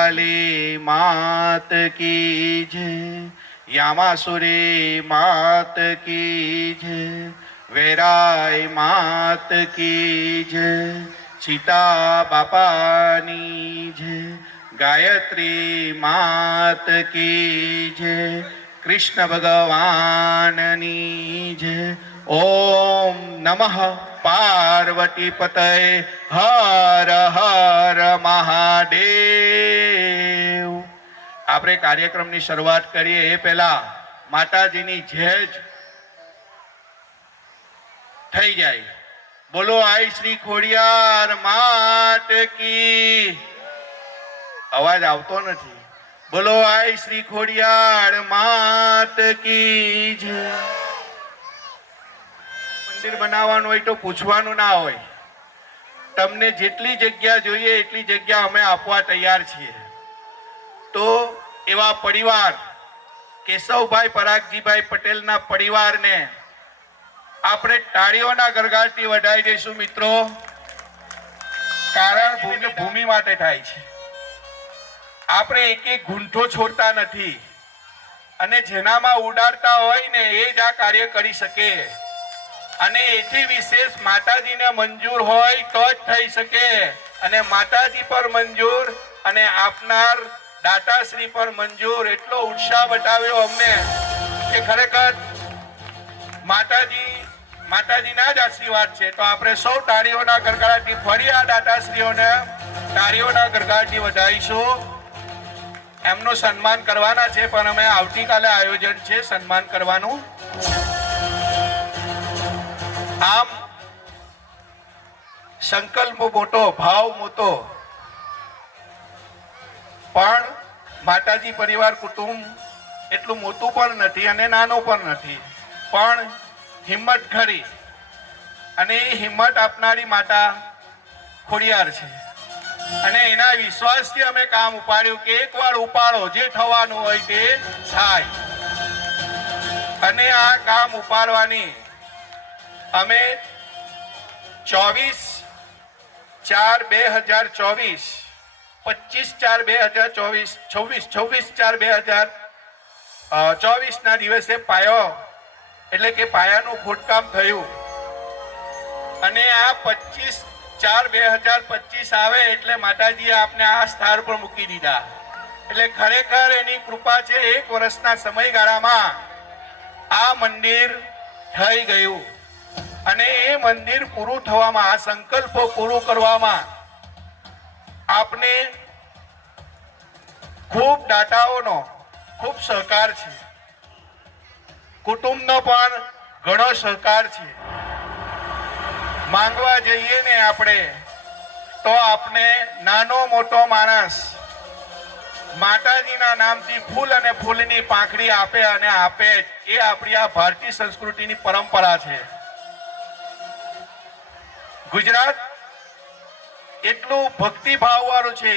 કાલી માત કી જય, યામાસુરી માત કી જય, વેરાય માત કી જય, સીતા બાપાની જય, ગાયત્રી માત કી જય, કૃષ્ણ ભગવાનની જય. ઓમ નમઃ પાર્વતી પતય. હર હર મહાદેવ. આપણે કાર્યક્રમની શરૂઆત કરીએ એ પહેલા માતાજીની જય જ થઈ જાય. બોલો આઈ શ્રી ખોડિયાર માત કી. અવાજ આવતો નથી. બોલો આઈ શ્રી ખોડિયાર માત કી જય. મંદિર બનાવવાનું હોય તો પૂછવાનું ના હોય. તમને જેટલી જગ્યા જોઈએ એટલી જગ્યા અમે આપવા તૈયાર છીએ. તો એવા પરિવાર કેશવભાઈ પરાગજીભાઈ પટેલના પરિવારને આપણે તાળીઓના ગરગાટથી વધાવી દઈશું મિત્રો. કારણ ભૂમિ માટે થાય છે. આપણે એક એક ગુંઠો છોડતા નથી અને જેનામાં ઉડાડતા હોય ને એ જ આ કાર્ય કરી શકે. અને એથી વિશેષ માતાજીને મંજૂર હોય તો જ થઈ શકે. અને માતાજી પર મંજૂર અને આપનાર દાતાશ્રી પર મંજૂર એટલો ઉત્સાહ બતાવ્યો અમને કે ખરેખર માતાજીના જ આશીર્વાદ છે. તો આપણે સૌ તાળીઓના ગરગડાટથી ફરી આ દાતાશ્રીઓને તાળીઓના ગરગડાટથી વધાવીશું. એમનું સન્માન કરવાના છે પણ અમે આવતીકાલે આયોજન છે સન્માન કરવાનું. આમ સંકલ્પ મોટો, ભાવ મોટો, પણ માતાજી પરિવાર કુટુંબ એટલું મોટું પણ નથી અને નાનું પણ નથી, પણ હિંમત ખરી. અને એ હિંમત આપનારી માતા ખોડિયાર છે. અને એના વિશ્વાસથી અમે કામ ઉપાડ્યું કે એકવાર ઉપાડો, જે થવાનું હોય તે થાય. અને આ કામ ઉપાડવાની અમે 24/4/2024, 25/4/2024, 26/4/2024 ના દિવસે પાયો એટલે કે પાયાનું ખોદકામ થયું. અને આ 25/4/2025 આવે એટલે માતાજીએ આપને આ સ્થાન પર મૂકી દીધા. એટલે ખરેખર એની કૃપા છે. 1 વર્ષના સમયગાળામાં આ મંદિર થઈ ગયું. અને એ મંદિર પૂરું થવામાં, આ સંકલ્પો પૂરું કરવામાં આપને ખૂબ દાતાઓનો ખૂબ સહકાર છે. કુટુંબનો પણ ઘણો સહકાર છે. માંગવા જઈએ ને આપણે તો આપણે નાનો મોટો માણસ માતાજીના નામથી ફૂલ અને ફૂલની પાંખડી આપે અને આપે જ. એ આપણી આ ભારતીય સંસ્કૃતિની પરંપરા છે. ગુજરાત એટલું ભક્તિભાવ વાળું છે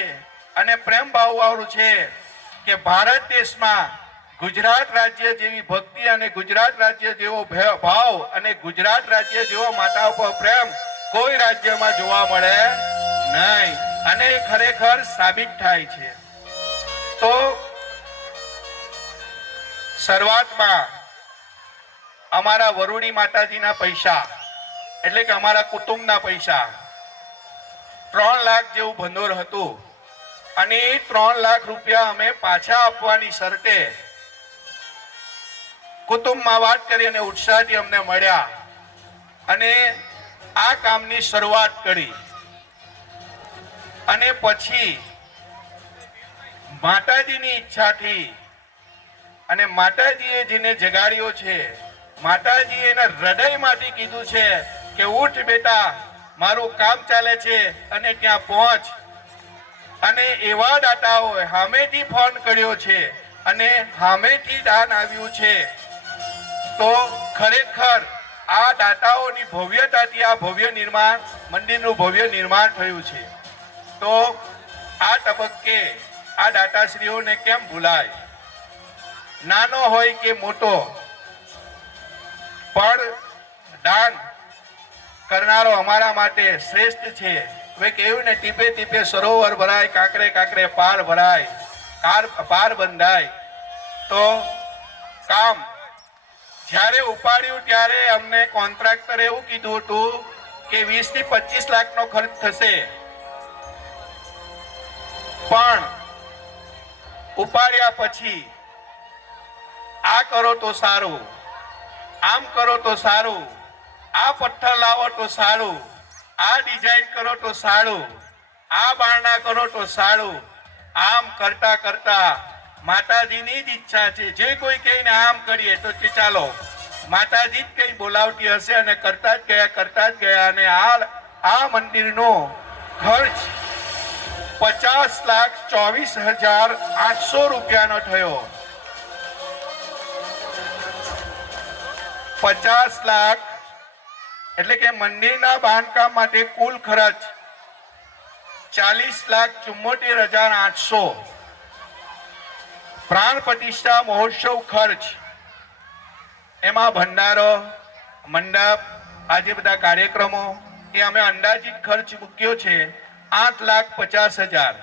અને પ્રેમ ભાવ વાળું છે કે ભારત દેશમાં ગુજરાત રાજ્ય જેવી ભક્તિ અને ગુજરાત રાજ્ય જેવો ભાવ અને ગુજરાત રાજ્ય જેવો માતા ઉપર પ્રેમ કોઈ રાજ્યમાં જોવા મળે નહીં. અને ખરેખર સાબિત થાય છે. તો શરૂઆતમાં અમારા વરુડી માતાજીના પૈસા એટલે કે અમારા કુટુંબના પૈસા 3 લાખ જેવું ભંડોળ હતું. અને એ 3 લાખ રૂપિયા અમે પાછા આપવાની શરતે કુટુંબમાં વાત કરી અને ઉત્સાહથી અમને મળ્યા અને આ કામની શરૂઆત કરી. અને પછી માતાજીની ઈચ્છાથી અને માતાજીએ જેને જગાડ્યો છે, માતાજીએ એના હૃદયમાંથી કીધું છે કે ઉઠ બેટા, મારું કામ ચાલે છે અને ત્યાં પહોંચ. અને એવા દાતાઓએ સામેથી ફોન કર્યો છે અને સામેથી દાન આવ્યું છે. તો ખરેખર આ દાતાઓની ભવ્યતાથી આ ભવ્ય નિર્માણ, મંદિરનું ભવ્ય નિર્માણ થયું છે. તો આ તબક્કે આ દાતાશ્રીઓને કેમ ભૂલાય? નાનો હોય કે મોટો, પણ દાન કરનારો અમારા માટે શ્રેષ્ઠ છે. હવે કેવું ને, ટીપે ટીપે સરોવર ભરાય, કાંકરે કાંકરે પાર ભરાય, પાર બંધાય. તો કામ જ્યારે ઉપાડ્યું ત્યારે અમને કોન્ટ્રાક્ટર એવું કીધું હતું કે 20 થી 25 લાખનો ખર્ચ થશે, પણ ઉપાડ્યા પછી આ કરો તો સારું, આમ કરો તો સારું, આ પથ્થર લાવો તો સારું, આ ડિઝાઇન કરો તો સારું, આ બારણા કરો તો સારું. આમ કરતા કરતા માતાજીની જ ઈચ્છા છે, જે કોઈ કહીને આમ કરીએ તો કે ચાલો માતાજી જ કઈ બોલાવતી હશે, અને કરતા જ ગયા. અને આ મંદિરનો ખર્ચ 50,24,800 રૂપિયાનો થયો. 50 લાખ એટલે કે મંદિરના બાંધકામ માટે કુલ ખર્ચ 40,74,800. પ્રાણ પ્રતિષ્ઠા મહોત્સવ ખર્ચ, એમાં ભંડારો, મંડપ, આજે બધા કાર્યક્રમો, એ અમે અંદાજિત ખર્ચ મૂક્યો છે 8,50,000.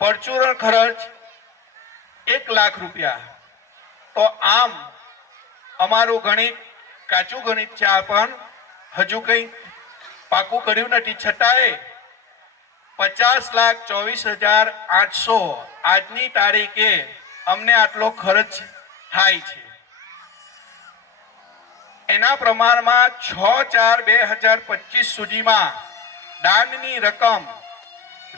પરચુરણ ખર્ચ 1 લાખ રૂપિયા. તો આમ અમારું ગણિત કાચું ગણિત છે, આ પણ હજુ કંઈ પાકું કર્યું નથી, છતાંય 50,24,800 આજની તારીખે અમને આટલો ખર્ચ થાય છે. એના પ્રમાણમાં 6/4/2025 સુધીમાં દાનની રકમ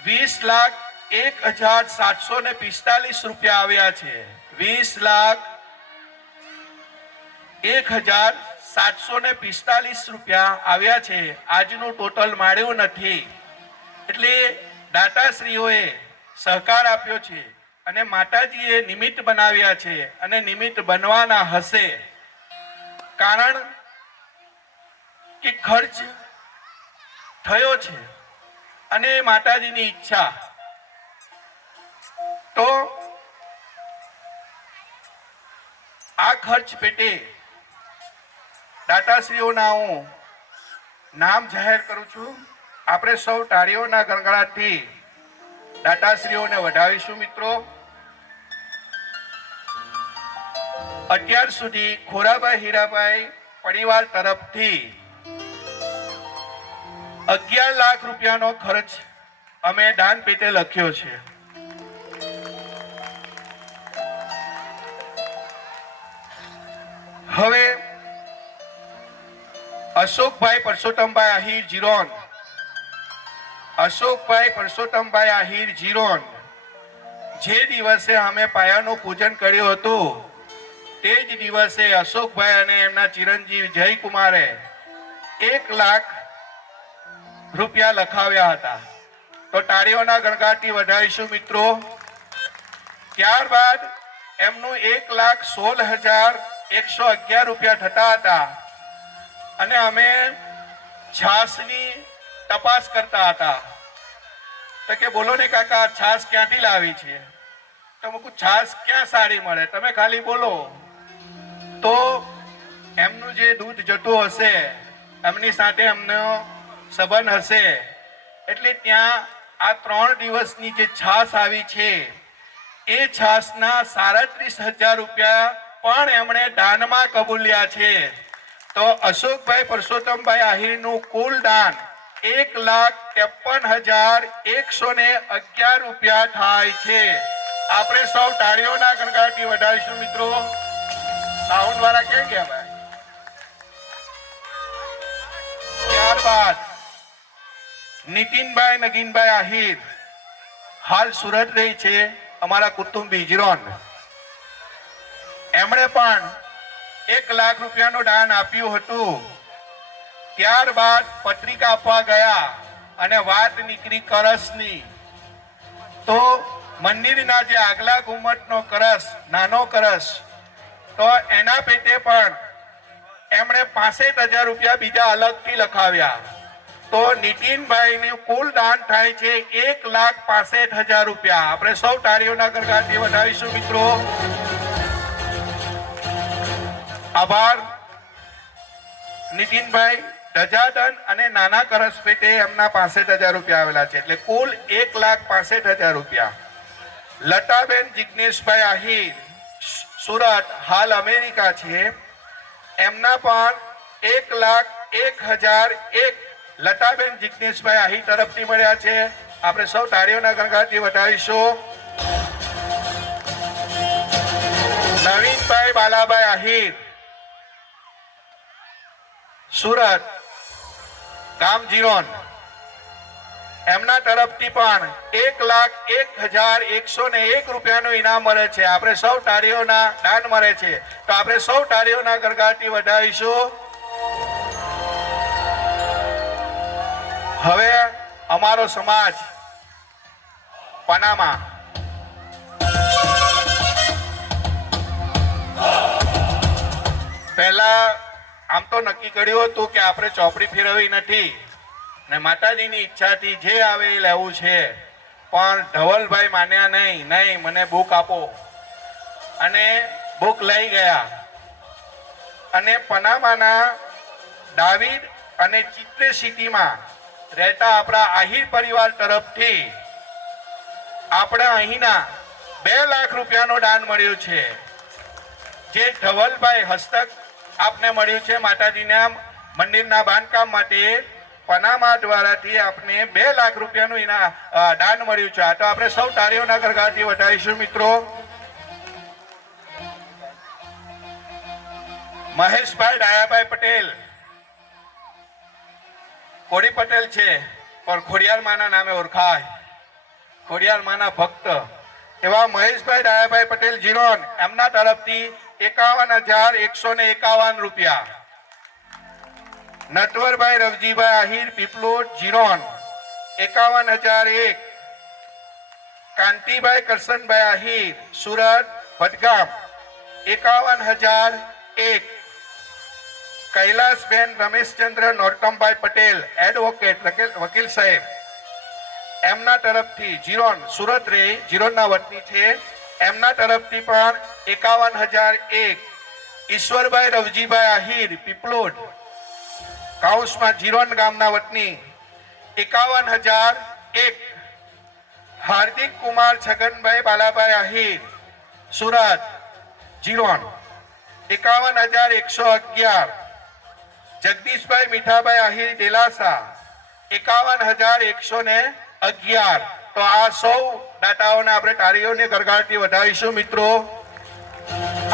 20,01,745 રૂપિયા આવ્યા છે. 20,01,745 રૂપિયા આવ્યા છે. આજનું ટોટલ મળ્યું નથી. એટલે દાતાશ્રીઓએ સહકાર આપ્યો છે અને માતાજીએ નિમિત્ત બનાવ્યા છે અને નિમિત્ત બનવાના હશે. કારણ કે ખર્ચ થયો છે અને માતાજીની ઈચ્છા. તો આ ખર્ચ પેટે દાતાશ્રીઓના હું નામ જાહેર કરું છું. આપણે સૌ તાળીઓના ગણગણાટથી દાતાશ્રીઓને વધાવીશું. મિત્રો, અત્યાર સુધી ખોરાભાઈ હીરાભાઈ પરિવાર તરફથી 11 લાખ રૂપિયાનો ખર્ચ અમે દાન પેટે લખ્યો છે. હવે અશોકભાઈ પરસોત્તમભાઈ આહિર જીરોન, અશોકભાઈ પરસોત્તમભાઈ આહિર જીરોન, જે દિવસે અમે પાયાનું પૂજન કર્યું હતું તે જ દિવસે અશોકભાઈ અને એમના ચિરંજીવ જયકુમારે 1 લાખ રૂપિયા લખાવ્યા હતા. તો તાળીઓના ગણગાટથી વધાવીશું મિત્રો. ત્યારબાદ એમનું 1,16,111 રૂપિયા થતા હતા અને અમે છાસની તપાસ કરતા હતા. તો કે બોલો ને કાકા, છાસ ક્યાંથી લાવી છે? તો મૂકું, છાસ ક્યાં સારી મળે, તમે ખાલી બોલો. તો એમનું જે દૂધ જતું હશે, એમની સાથે એમનો સંબંધ હશે, એટલે ત્યાં આ 3 દિવસની જે છાસ આવી છે એ છાસના 37,000 રૂપિયા પણ એમણે દાનમાં કબૂલ્યા છે. તો અશોકભાઈ પરસોત્તમભાઈ આહિરનું કુલ દાન 1,53,111 રૂપિયા થાય છે. આપણે સૌ તાળીઓના ગણગણાટથી વધાવીશું મિત્રો. સાઉન્ડ વાળા કેમ ગયા ભાઈ? ત્યારબાદ નીતિનભાઈ નગીનભાઈ આહિર હાલ સુરત રહી છે, અમારા કુટુંબી જીરોન. એમણે પણ 1 લાખ રૂપિયાનું દાન આપ્યું હતું. ત્યારબાદ પત્રિકા આપવા ગયા અને વાત નીકળી કરસની. તો મંદિરના જે આગલા ઘુમ્મટનો કરસ, નાનો કરસ, તો એના પેટે પણ એમણે 65,000 રૂપિયા બીજા અલગથી લખાવ્યા. તો નીતિનભાઈનું કુલ દાન થાય છે 1,65,000 રૂપિયા. આપણે સૌ તાળીઓના ગણગણાટથી વધાવીશું મિત્રો. આભાર નીતિનભાઈ. ધજાદંડ અને નાના કરસ પેટે એમના 65,000 રૂપિયા આવેલા છે, એટલે કુલ 1,65,000 રૂપિયા. લતાબેન જિજ્ઞેશભાઈ આહિર સુરત, હાલ અમેરિકા છે, એમના પણ 1,01,001 લતાબેન જિજ્ઞેશભાઈ આહિર તરફથી મળ્યા છે. આપણે સૌ તાળીઓના ગણગણથી વધાવીશું. નવીનભાઈ બાલાભાઈ આહિર સુરત, ગામ જીરોન, એમના તરફથી પણ 1,01,101 રૂપિયાનું ઇનામ મળે છે. આપણે સૌ તાળીઓના દાન મળે છે, તો આપણે સૌ તાળીઓના ગણગણથી વધાવીશું. હવે અમારો સમાજ પનામા, પહેલા આમ તો નક્કી કર્યું હતું કે આપણે ચોપડી ફેરવવી નથી ને માતાજીની ઈચ્છાથી જે આવે એ લેવું છે, પણ ધવલભાઈ માન્યા નહીં. મને બુક આપો, અને બુક લઈ ગયા. અને પનામાના દાવીદ અને ચિત્રે સિટીમાં રહેતા આપણા આહિર પરિવાર તરફથી આપણે અહીંના 2 લાખ રૂપિયાનું દાન મળ્યું છે, જે ધવલભાઈ હસ્તક આપને મળ્યું છે. માતાજીના મંદિરના બાંધકામ માટે પનામા દ્વારાથી આપને 2 લાખ રૂપિયાનું દાન મળ્યું છે. તો આપણે સૌ તાળીઓના ગણગણથી વધાવીશું મિત્રો. મહેશભાઈ ડાયાભાઈ પટેલ, કોડી પટેલ છે, પણ ખોડિયાર માના નામે ઓળખાય, ખોડિયાર માના ભક્ત એવા મહેશભાઈ ડાયાભાઈ પટેલ જીરોન, એમના તરફથી 51,151 રૂપિયા. નટવરભાઈ રવજીભાઈ આહિર પીપલોદ જીરોન 51,001. કાંતિભાઈ કરશનભાઈ આહિર સુરત ભટગામ 51,001. કૈલાસબેન રમેશચંદ્ર નોરતમભાઈ પટેલ એડવોકેટ વકીલ સાહેબ, એમના તરફથી જીરોન, સુરત રે જીરોનના વતની છે, એમના તરફથી પણ 51,001. ઈશ્વરભાઈ રવજીભાઈ આહિર પીપલોદ કાઉસમાં જીરોન ગામના વતની 51,001. હાર્દિક કુમાર છગનભાઈ બાલાભાઈ આહિર સુરત જીરોન 51,111. જગદીશભાઈ મીઠાભાઈ આહિર ડેલાસા 51,111. તો આ સૌ દાતાઓને આપણે તાળીઓની ગણગણથી વધાવીશું મિત્રો.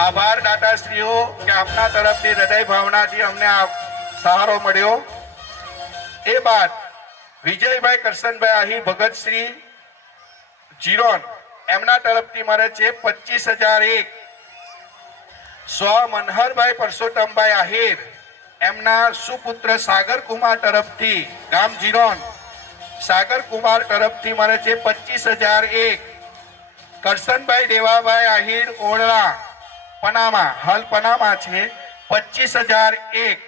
આભાર દાતાશ્રીઓ કે આપના તરફથી હૃદય ભાવનાથી અમને આ સહારો મળ્યો. એ બાદ વિજયભાઈ કરશનભાઈ આહિર ભગતશ્રી જીરોન, એમના તરફથી મળે છે 25,001. સ્વ મનહરભાઈ પરસોત્તમભાઈ આહિર, એમના સુપુત્ર સાગર કુમાર તરફથી, ગામ જીરોન, સાગર કુમાર તરફથી મળે છે 25,001. કરશનભાઈ દેવાભાઈ આહિર ઓળા પનામા, હાલ પનામા છે, 25,001.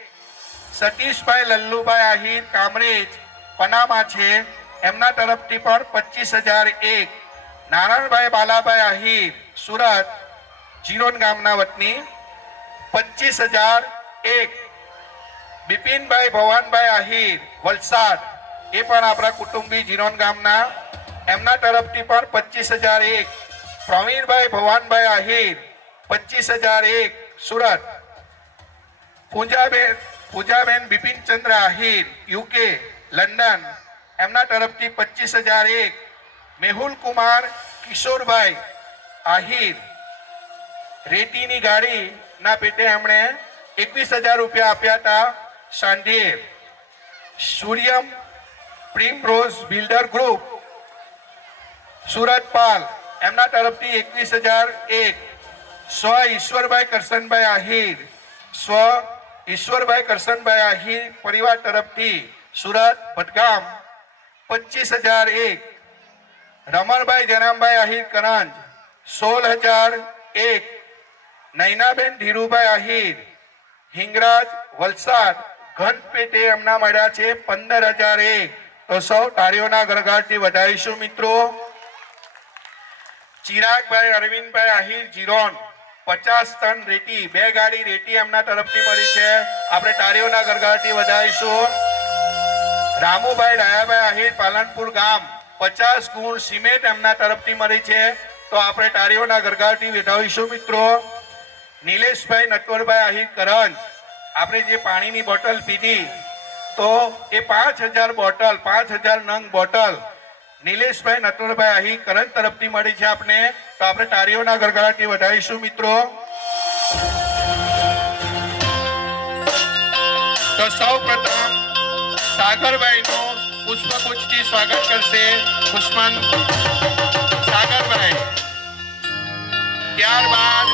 સતીશભાઈ લલ્લુભાઈ આહિર કામરેજ પનામા છે, એમના તરફથી પણ 25,001. નારાયણભાઈ બાલાભાઈ આહિર સુરત જીરોન ગામના વતની 25,001. બિપિનભાઈ ભવાનભાઈ આહિર વલસાડ, એ પણ આપણા કુટુંબી જીરોન ગામના, એમના તરફથી પણ 25,001. પ્રવીણભાઈ ભવાનભાઈ આહિર 25,001 સુરત. પૂજાબેન બિપિનચંદ્ર આહિર યુકે લંડન, એમના તરફથી 25,001. મેહુલ કુમાર કિશોરભાઈ આહિર રેતીની ગાડીના પેટે એમણે 21,000 રૂપિયા આપ્યા હતા સાંઢેર. સૂર્યમ પ્રીમરોઝ બિલ્ડર ગ્રુપ સુરત પાલ, એમના તરફથી 21,001. સ્વ ઈશ્વરભાઈ કરશનભાઈ આહિર, સ્વ ઈશ્વરભાઈ કરશનભાઈ આહિર પરિવાર તરફથી સુરત ભટગામ 25,001. રમણભાઈ જનામભાઈ આહિર કરંજ 16,001. નૈનાબેન ધીરુભાઈ આહિર હિંગરાજ વલસાડ ઘન પેટે એમના મળ્યા છે 15,001. તો સૌ તાળીઓના ગણગણથી વધાવીશું મિત્રો. ચિરાગભાઈ અરવિંદભાઈ આહિર જીરોન 50 ટન રેતી, 2 ગાડી રેતી એમના તરફથી મળી છે. આપણે તાળીઓના ગરગડાટી વધાવીશું. રામુભાઈ ડાયાભાઈ આહિર પાલનપુર ગામ 50 ગુણ સિમેન્ટ એમના તરફથી મળી છે. તો આપણે તાળીઓના ગરગડાટી વધાવીશું મિત્રો. નિલેશભાઈ નટવરભાઈ આહિર કરંજ, આપણે જે પાણીની બોટલ પીધી તો એ 5000 બોટલ, 5000 નંગ બોટલ નિલેશભાઈ નટવરભાઈ આહિર કરંજ તરફથી મળી છે આપને. તો આપણે તાળીઓના ગરગડાટી વધાવીશું મિત્રો. તો સૌ પ્રથમ સાગરભાઈ નું પુષ્પગુચ્છથી સ્વાગત કરશે દુશ્મન સાગરભાઈ. ત્યારબાદ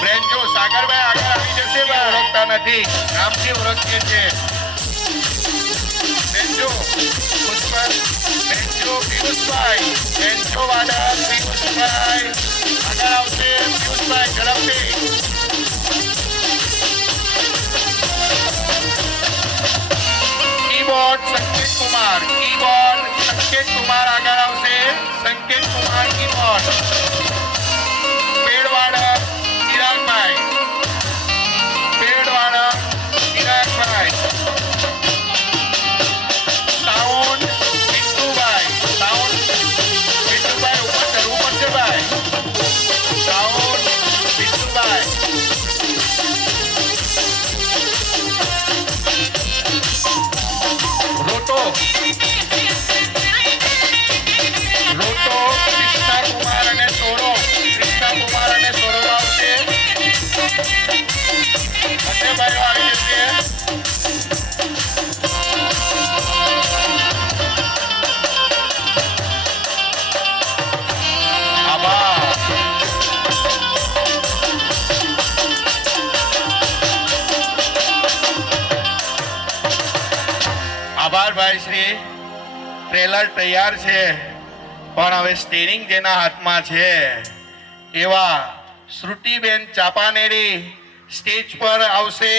બ્રેન્જો સાગરભાઈ આગળ આવી જશે. ઓળખતા નથી, નામથી ઓળખીએ છીએ. બ્રેન્જો પુષ્પન, બ્રેન્જો પિયુષભાઈ, બ્રેન્જો વાડા પિયુષભાઈ આગળ આવશે. પિયુષભાઈ ઝડપથી. કીબોર્ડ સંકેત કુમાર, કીબોર્ડ સંકેત કુમાર આગળ આવશે. સંકેત કુમાર કીબોર્ડ. પેડવાડા ચિરાગભાઈ, પેડવાડા ચિરાગભાઈ. સાઉન્ડ પિન્ટુભાઈ, સાઉન્ડ પિન્ટુભાઈ ઉપર ચડવું પડશે ભાઈ. સાઉન્ડ પિન્ટુભાઈ. રોટો રોટો કૃષ્ણા કુમાર અને સોરો, કૃષ્ણા કુમાર અને સોરો આવશે. બંને ભાઈઓ આવી જશે. આભાર. આભાર ભાઈ શ્રી. ટ્રેલર તૈયાર છે પણ હવે સ્ટીરિંગ જેના હાથમાં છે એવા શ્રુતિબેન ચાપાનેરી સ્ટેજ પર આવશે.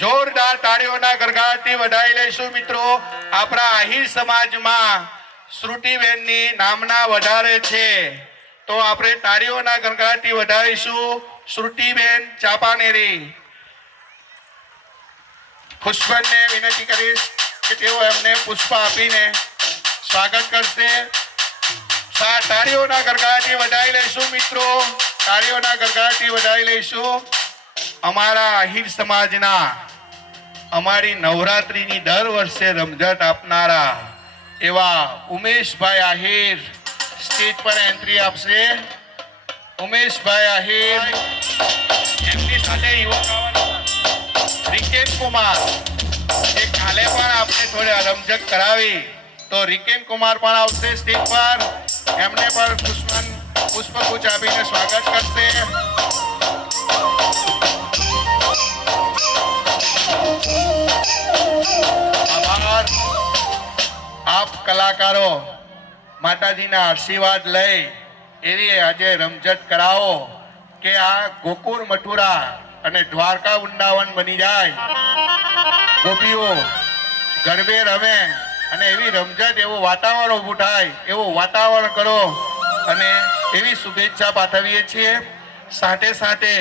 જોરદાર તાળીઓના ગરગડાટી વધાવી લઈશું મિત્રો. આપણા આહિર સમાજમાં શ્રુતિબેનની નામના વધારે છે તો આપણે તાળીઓના ગરગડાટી વધાવીશું. શ્રુતિબેન ચાપાનેરી. પુષ્પનને વિનંતી કરીશ કે તેઓ એમને પુષ્પ આપીને સ્વાગત કરશે. તાળીઓના ગરગડાટી વધાવી લઈશું મિત્રો. તાળીઓના ગરગડાટી વધાવી લઈશું. અમારા આહિર સમાજના, અમારી નવરાત્રીની દર વર્ષે રમઝટ આપનારા એવા ઉમેશભાઈ આહિર સ્ટેજ પર એન્ટ્રી આપશે. ઉમેશભાઈ આહિર, એમની સાથે યુવક રિકેન કુમાર, એ કાલે પણ આપણે થોડી રમઝટ કરાવી તો રિકેન કુમાર પણ આવશે સ્ટેજ પર. એમને પણ પુષ્પગુચ્છ આપીને સ્વાગત કરશે. આભાર. આપ કલાકારો માતાજીના આશીર્વાદ લઈ એવી આજે રમઝટ કરાવો કે આ ગોકુળ મથુરા અને દ્વારકા વૃંદાવન બની જાય. ગોપીઓ ગરબે રમે અને એવી રમઝટ, એવું વાતાવરણ ઊભું થાય એવું વાતાવરણ કરો અને એવી શુભેચ્છા પાઠવીએ છીએ. સાથે સાથે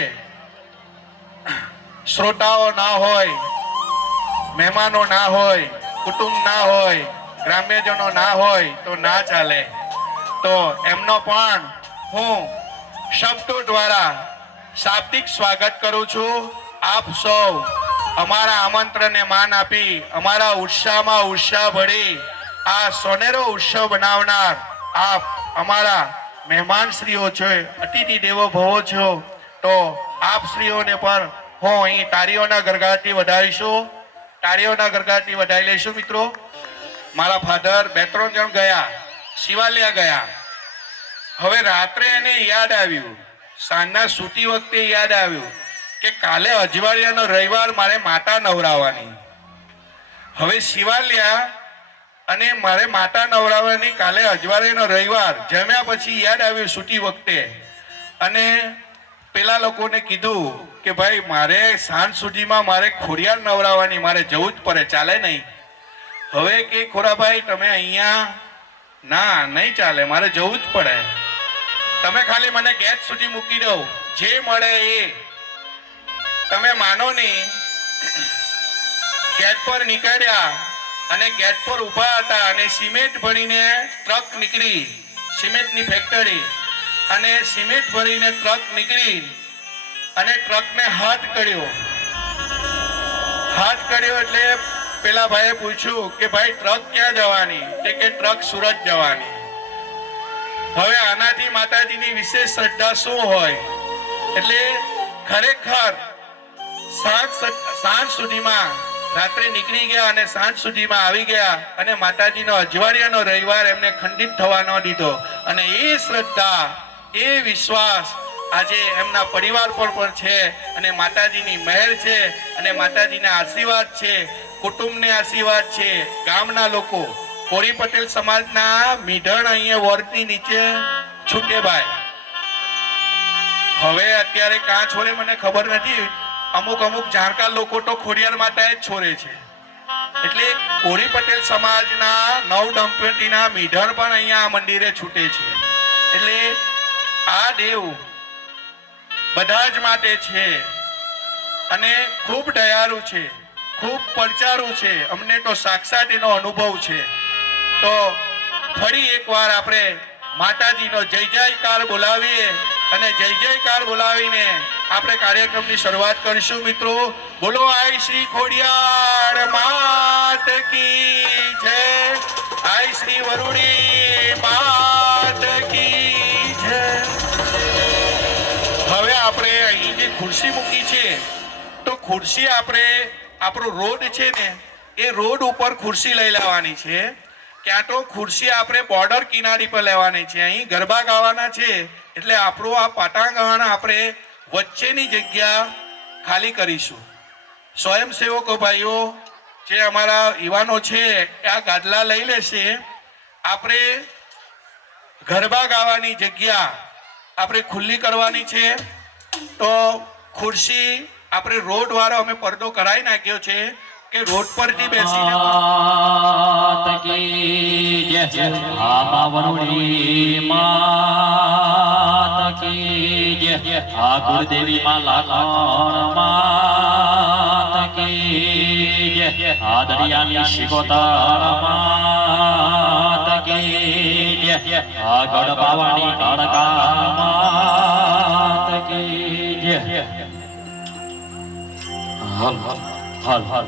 શ્રોતાઓ ના હોય, મહેમાનો ના હોય, કુટુંબ ના હોય, ગ્રામ્યજનો ના હોય તો ના ચાલે. તો એમનો પણ હું શબ્દો દ્વારા શાબ્દિક સ્વાગત કરું છું. આપ સૌ અમારા આમંત્રણને માન આપી અમારા ઉત્સાહમાં ઉત્સાહ ભળી આ સોનેરો ઉત્સવ બનાવનાર આપ અમારા મહેમાનશ્રીઓ છો, અતિથિ દેવો ભવો છો. તો આપ શ્રીઓને પણ હું અહીં તાળીઓના ગરગડાટી વધાવીશું. તાળીઓના ગરગડાટી વધાવી લઈશું મિત્રો. મારા ફાધર 2-3 જણ ગયા, શિવાલયા ગયા. હવે રાત્રે એને યાદ આવ્યું, સાંજના સૂતી વખતે યાદ આવ્યું કે કાલે અજવાળિયાનો રવિવાર મારે માતા નવરાવવાની. હવે શિવાલયા અને મારે માતા નવરાવવાની કાલે અજવાળિયાનો રવિવાર. જમ્યા પછી યાદ આવ્યું સૂતી વખતે અને પેલા લોકોને કીધું કે ભાઈ મારે સાંજ સુધીમાં મારે ખોડિયાર નવરાવવાની, મારે જવું જ પડે, ચાલે નહીં. હવે કે ખોરાભાઈ તમે અહીંયા ના, નહીં ચાલે, મારે જવું જ પડે. તમે ખાલી મને ગેટ સુધી મૂકી દો, જે મળે એ તમે માનો નહીં. ગેટ પર નીકળ્યા અને ગેટ પર ઊભા હતા અને સિમેન્ટ ભરીને ટ્રક નીકળી, સિમેન્ટની ફેક્ટરી, અને સિમેન્ટ ભરીને ટ્રક નીકળી અને ટ્રકને હાથ કર્યો. હાથ કર્યો એટલે પેલા ભાઈએ પૂછ્યું કે ભાઈ ટ્રક ક્યાં જવાની? કે ટ્રક સુરત જવાની. હવે આનાથી માતાજીની વિશેષ શ્રદ્ધા શું હોય? એટલે ખરેખર સાંજ સુધીમાં, રાત્રે નીકળી ગયા અને સાંજ સુધીમાં આવી ગયા અને માતાજીનો અજવાળિયાનો રવિવાર એમને ખંડિત થવા ન દીધો. અને એ શ્રદ્ધા, એ વિશ્વાસ આજે એમના પરિવાર પર પણ છે. અને માતાજીની મહેર છે અને માતાજીના આશીર્વાદ છે, કુટુંબને આશીર્વાદ છે. ગામના લોકો, કોરી પટેલ સમાજના મીઢણ અહીંયા વોર્ડની નીચે છૂટે ભાઈ. હવે અત્યારે કાં છોડે મને ખબર નથી. અમુક જાણકાર લોકો તો ખોડિયાર માતાએ જ છોડે છે. એટલે કોરી પટેલ સમાજના 9 દંપતીના મીઢણ પણ અહીંયા આ મંદિરે છૂટે છે. એટલે આ દેવ બધા જ માટે છે અને ખૂબ દયાળુ છે, ખૂબ પડચારું છે. અમને તો સાક્ષાત એનો અનુભવ છે. તો ફરી એકવાર આપણે માતાજીનો જય જયકાર બોલાવીએ અને જય જયકાર બોલાવીને આપણે કાર્યક્રમની શરૂઆત કરીશું. મિત્રો, બોલો આઈ શ્રી ખોડિયાર માત કી જય, આઈ શ્રી વરુડી માત કી જય. હવે આપણે અહીં જે ખુરશી મૂકી છે, તો ખુરશી આપણે આપણો રોડ છે ને, એ રોડ ઉપર ખુરશી લઈ લેવાની છે. ક્યાં તો ખુરશી આપણે બોર્ડર કિનારી પર લેવાની છે. અહીં ગરબા ગાવાના છે એટલે આપણું આ પાટાંગણ આપણે વચ્ચેની જગ્યા ખાલી કરીશું. સ્વયંસેવકો ભાઈઓ, જે અમારા યુવાનો છે, આ ગાદલા લઈ લેશે. આપણે ગરબા ગાવાની જગ્યા આપણે ખુલ્લી કરવાની છે. તો ખુરશી આપણે રોડ વાળો અમે પડદો કરાવી નાખ્યો છે કે રોડ પરથી બેસીને દેવી માં લાખણ માત કી આદરિયાની શિકોતર માત કી આગળ પાવાની કાળકા માત કી હલ હલ હલ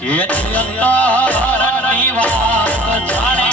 કે અંતરની વાત જાણે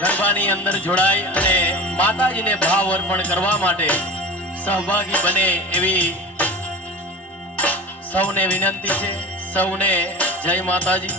ગરબાની અંદર જોડાય અને માતાજીને ભાવ અર્પણ કરવા માટે સહભાગી બને એવી સૌને વિનંતી છે. સૌને જય માતાજી.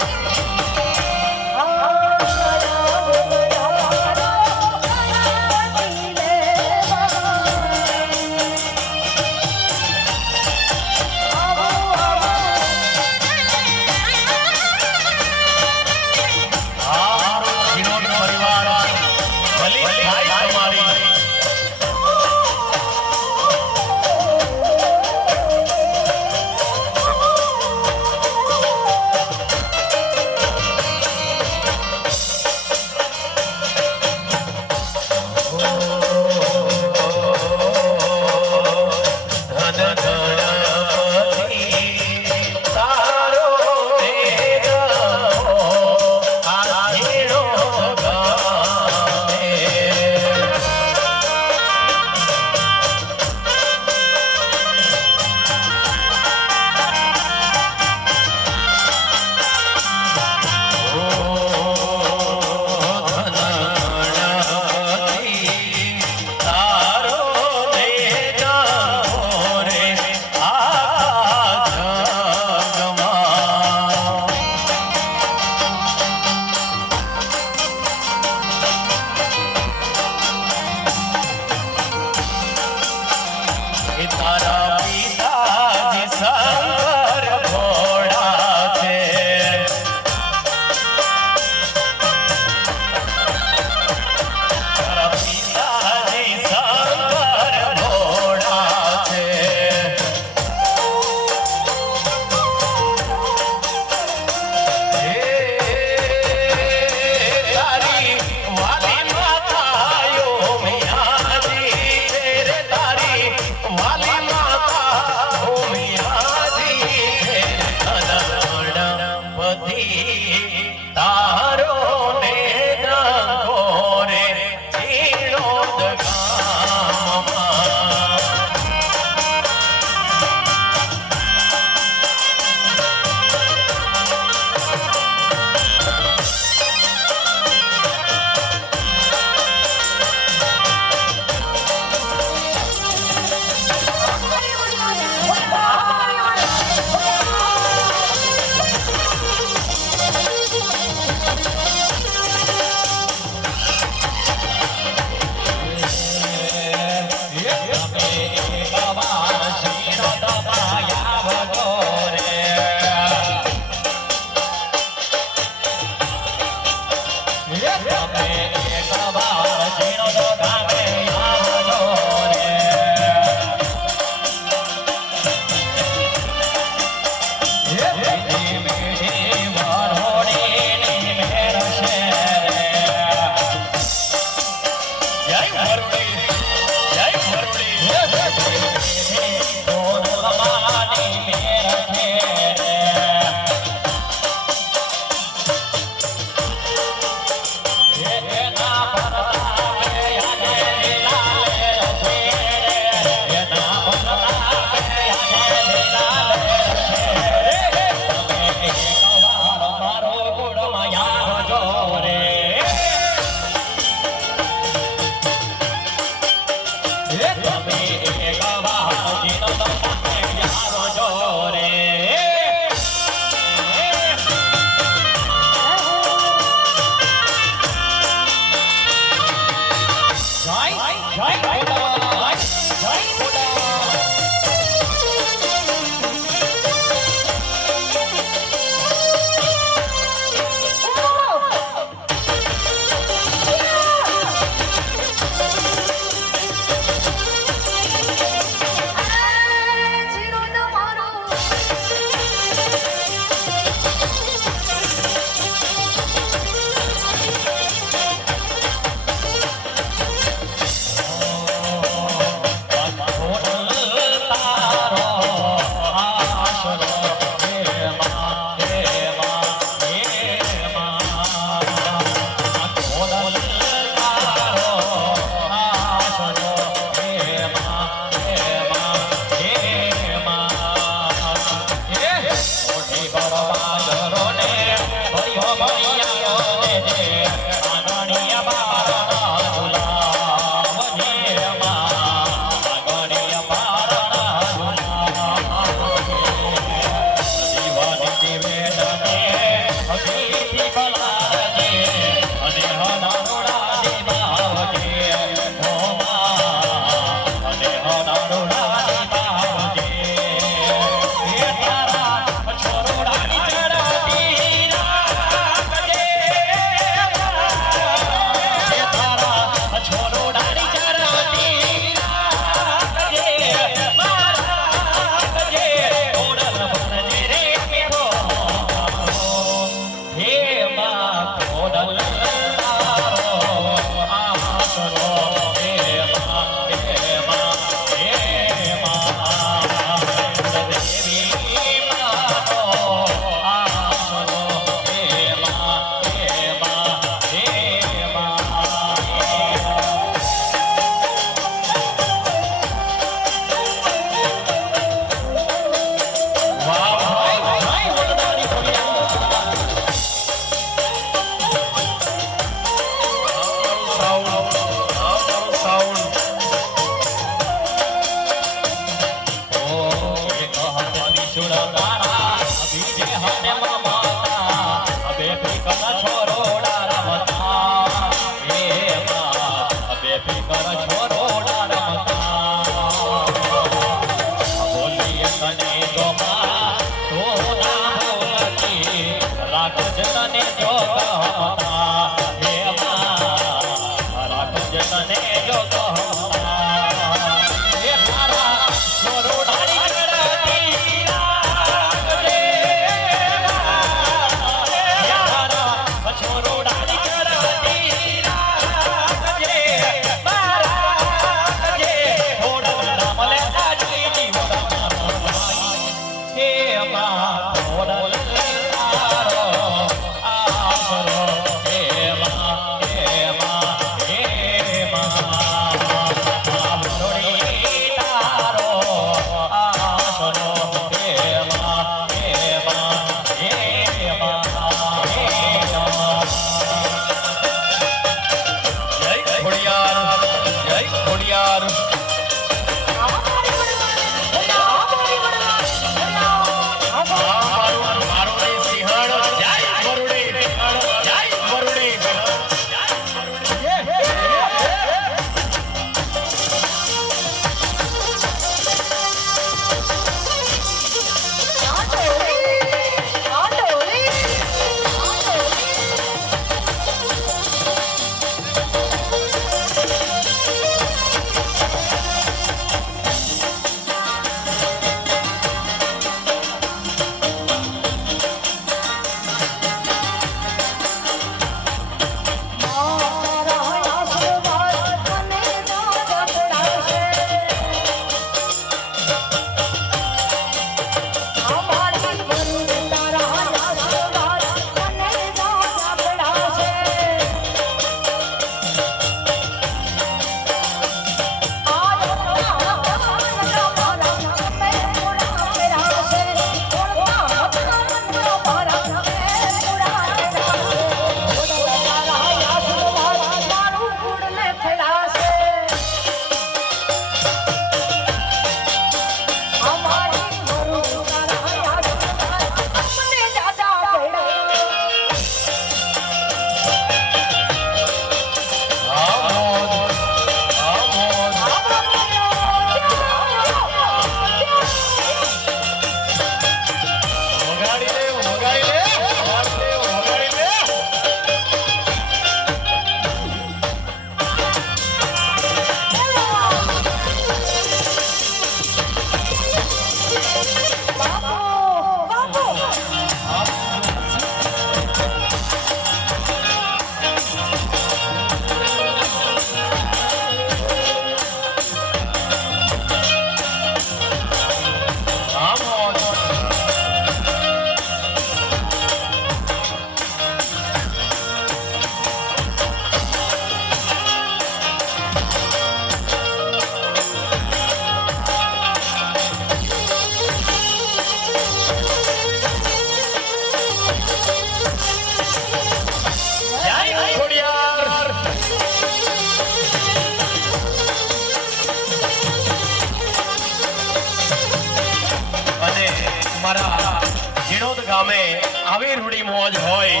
મારી રૂડી મોજ હોય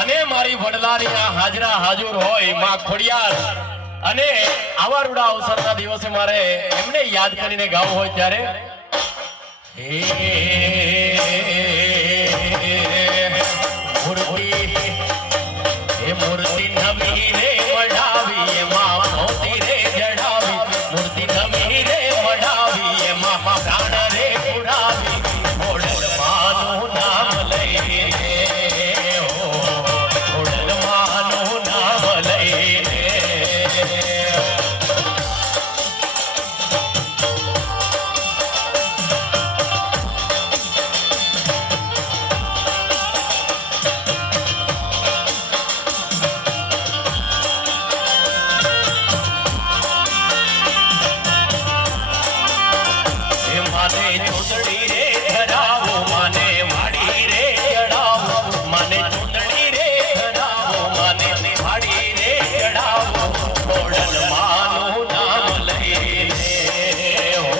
અને મારી વડલાની આ હાજરા હાજર હોય માં ખોડિયાર અને આવા રૂડા અવસરના દિવસે મારે એમને યાદ કરીને ગાવું હોય ત્યારે મૂર્તિ નવી રે મઢાવી એમાં મોતી રે જડાવી મૂર્તિ નવી રે મઢાવી એમાં પ્રાણ રે પુરાવી ખોડલ માનું નામ લઈને ખોડલ માનું નામ લઈને માને ચૂંદડી રે ધરાવો માને વાડી રે ચડાવો માને ચૂંદડી રે ધરાવો માને વાડી રે ચડાવો ખોડલ માનું નામ લઈને હો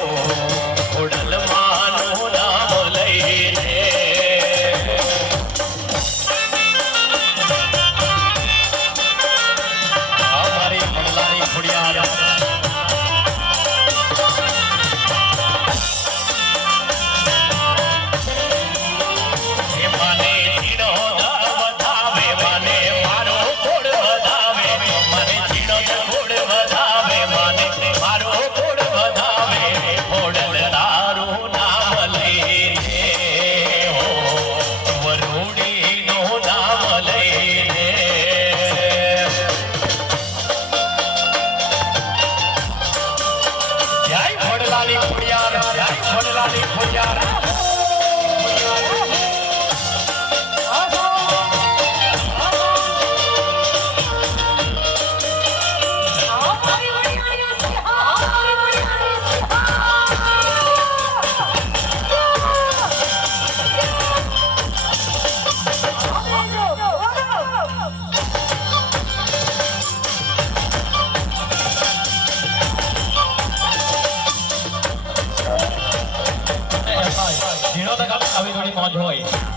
ખોડલ માનું નામ લઈને અમારી વડલાની ખોડિયાર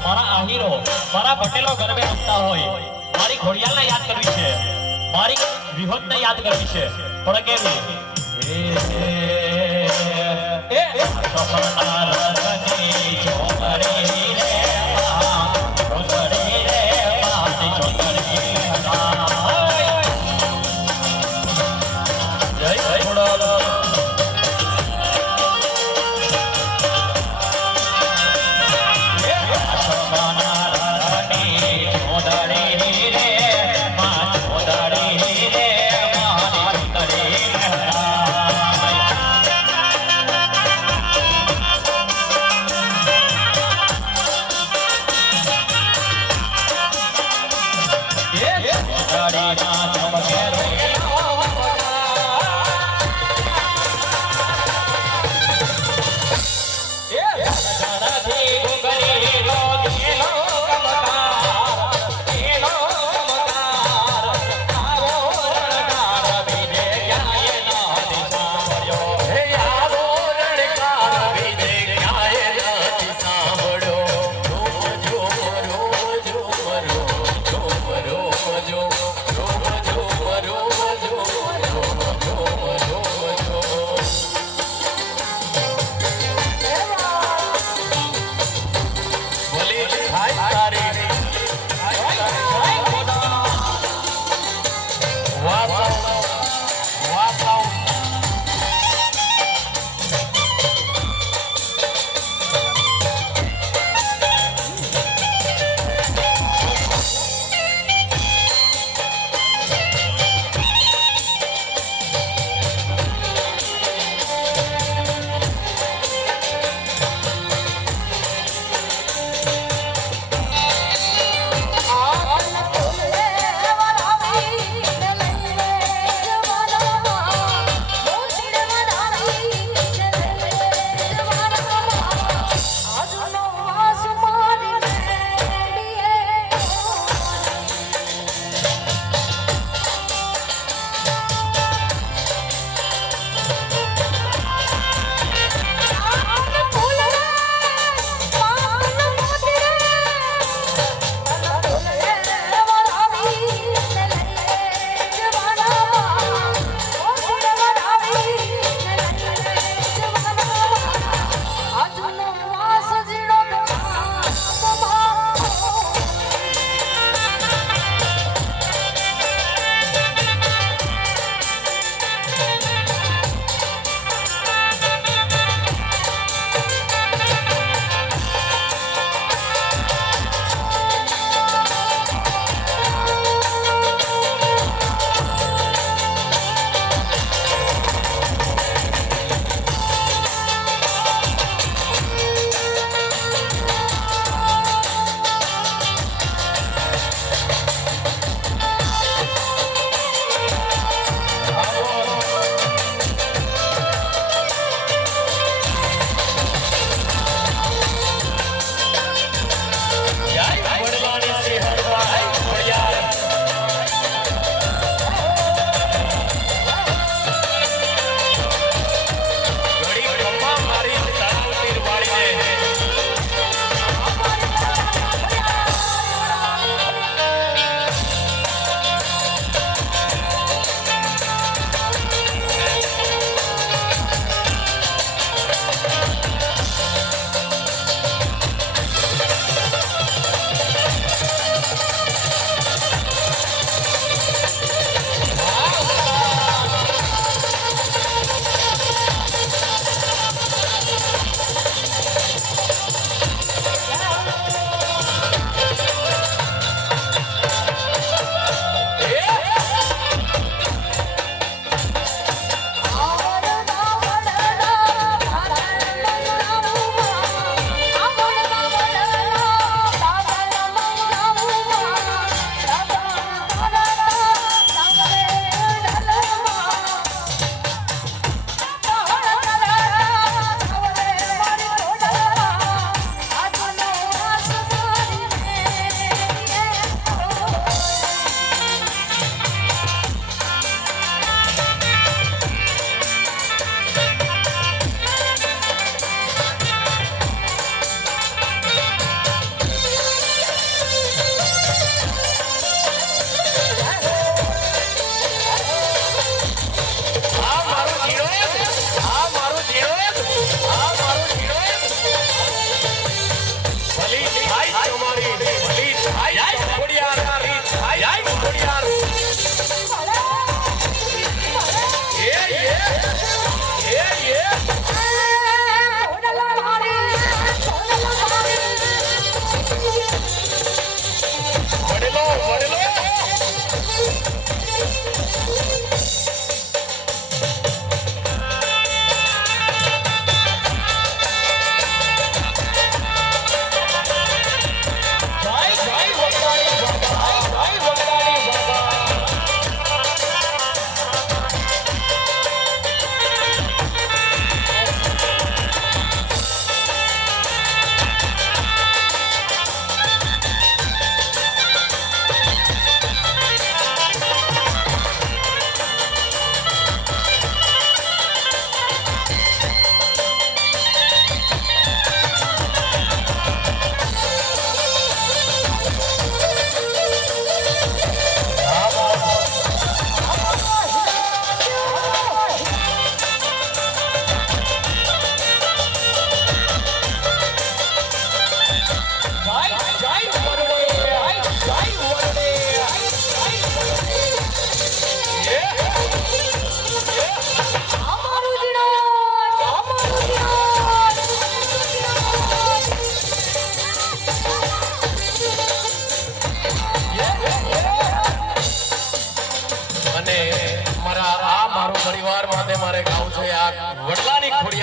મારા આહીરો મારા પટેલો ગરબે રમતા હોય મારી ઘોડિયાલને યાદ કરવી છે મારી વિહોતને યાદ કરવી છે પણ કેવી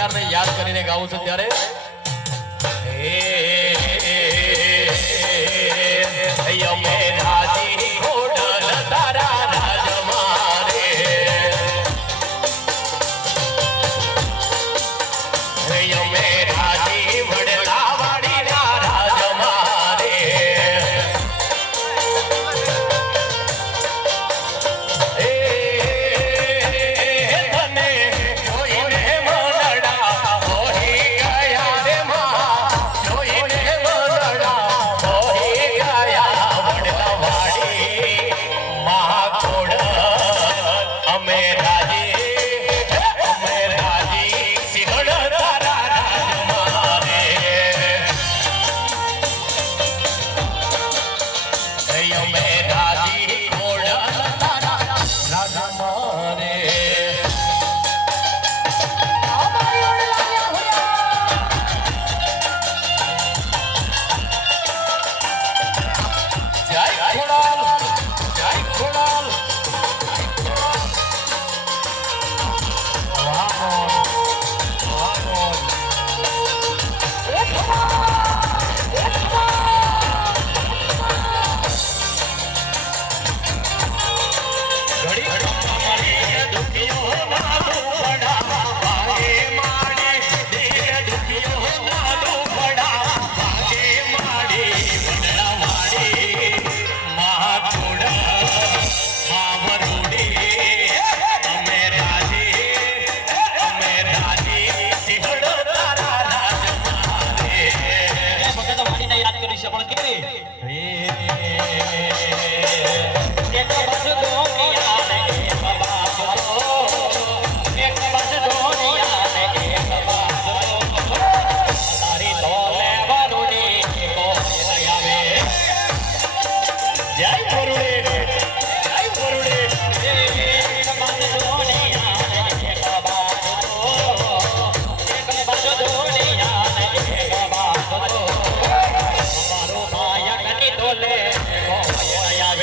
ખોડિયારને યાદ કરીને ગાઉં છું ત્યારે અમે રાજી ખોડલ તારા રાજ મારે અમે રાજી વડલા વાડીના રાજ મારે તને જોઈને મનડા મોહી ગયા રે માં જોઈને મનડા મોહી ગયા વડલા વાડી મહાકોડ અમે રાજી સિંહણ તારા રાજ મારે અમે રાજી ખોડલ તારા રાજ મારે જય ખોડલ જય ખોડલ વાહ મોન ઘડી ઘડી દુખિયો મારો પડા ભાગે માડી દિલ દુખિયો મારો પડા ભાગે માડી વડલા માડી મહાકોડા માવરુડી અમે રાજી સિંહણ તારા રાજ મારે ભગત વાણીને યાદ કરી છે પણ કેવી એક બસ દોનિયા ને એક બાજુ એક બસ દોનિયા ને એક બાજુ તારી તોલે વરુડી કોઈ આવે જય વરુડે જય વરુડે એક બસ દોનિયા ને એક બાજુ એક બસ દોનિયા ને એક બાજુ મારો માયા કની તોલે કોઈ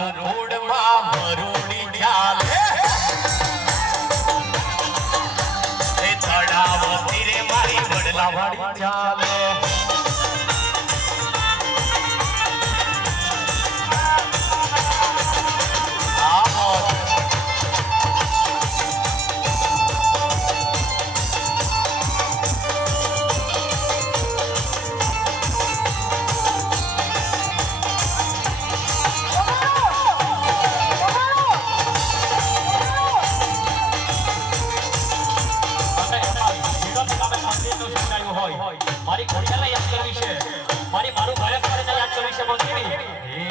મારું કુળમાં મરુડી ચાલે એ તળાવ તીરે મારી વડલાવાડી ચાલે મારી ખોડિયાને યાદ કરવી છે મારી મારું ભલે પડે યાદ કરવી છે બોલવી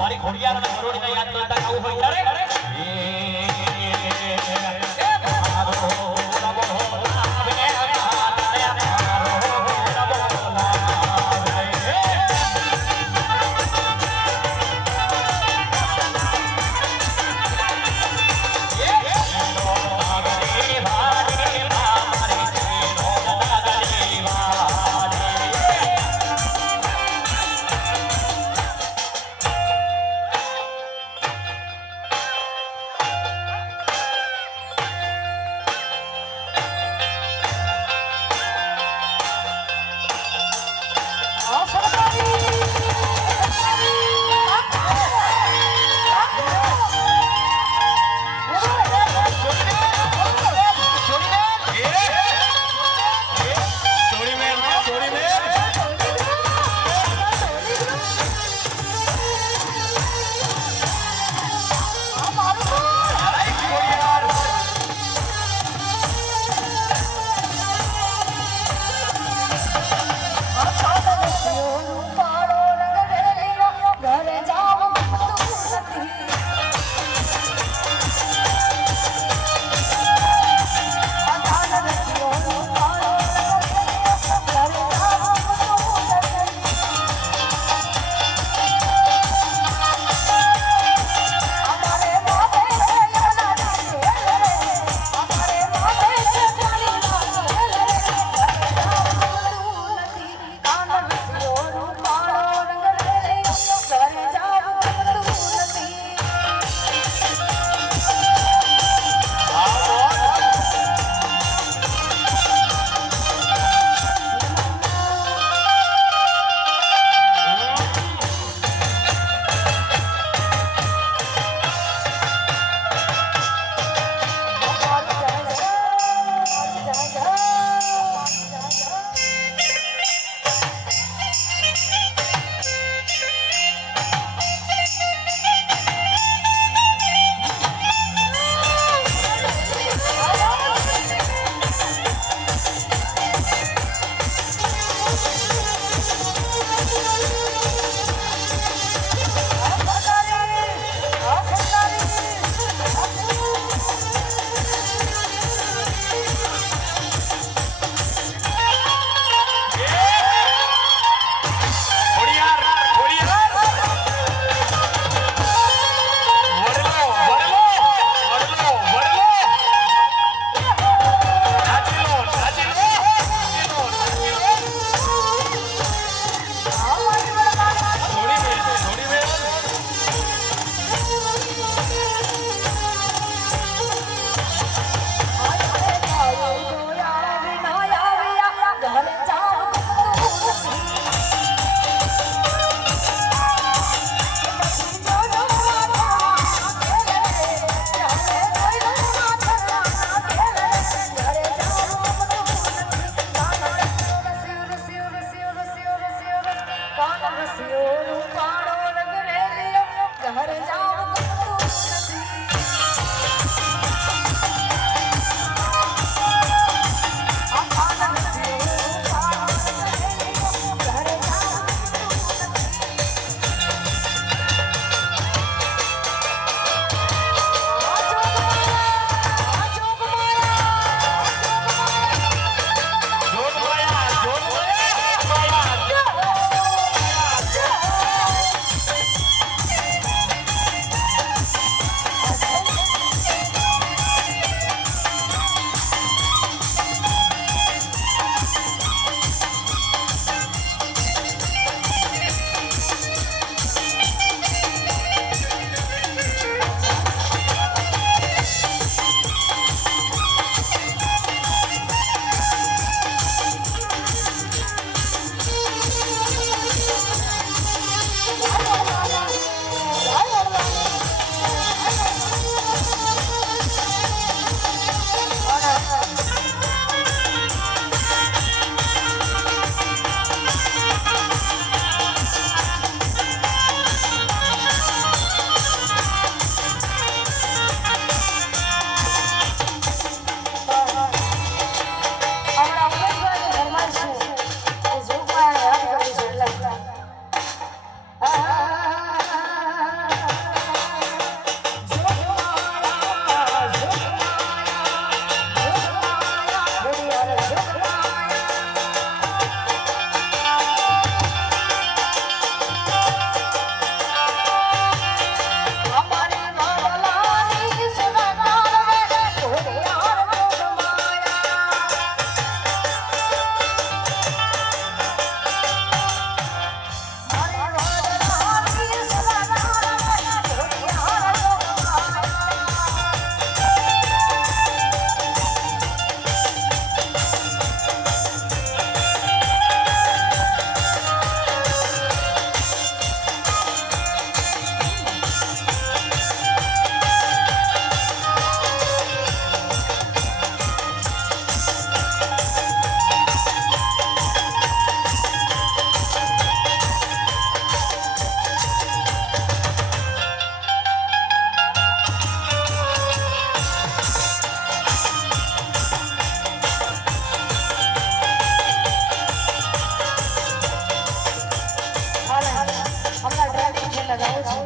મારી ખોડિયાર અને મરોડીને યાદ કરતા આવું હોય ત્યારે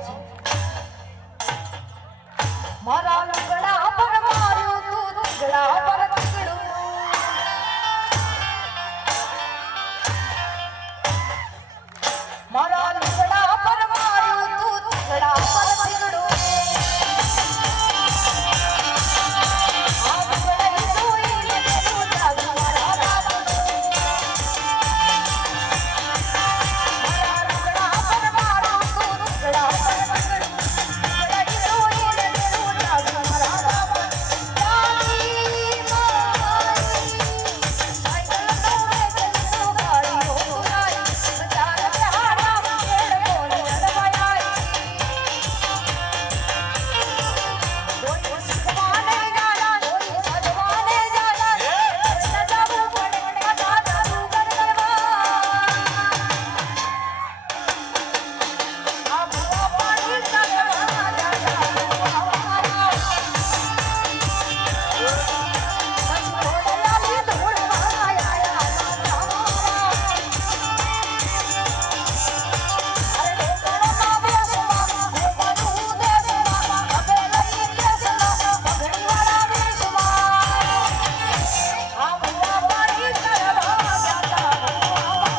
છું. મારા લુગડા પર માર્યું તું લુગડા પર તીગડું. મારા લુગડા પર માર્યું તું લુગડા પર તીગડું. આ લુગડાઈ જોઈને તું જાગું મારા રાતનું. મારા લુગડા પર માર્યું તું લુગડા પર તીગડું. લુગડાઈ જોઈને તું જાગું મારા રાતનું. જાગી મારી સાયકલ નો વેચતું ગાડીઓ ઉડાઈ. બજાર બહારા ખેડ બોલ લડવાઈ. કોઈ શીખવાને જાડા કોઈ સજવાને જાડા. સજાવું પડે કથા તારું ગરગરવા. આ ભૂવા પાણી કાઢવા જાડા ભૂવા. બસ ઘોડલાલી ધોળવા આયા મારા. અરે ઢોકળામાં બેસવા ઢોકળું દેસવા હવે લઈ બેસવા પગડીવાળા વેશમાં. આ ભૂવા પાણી કાઢવા જાડા ભૂવા.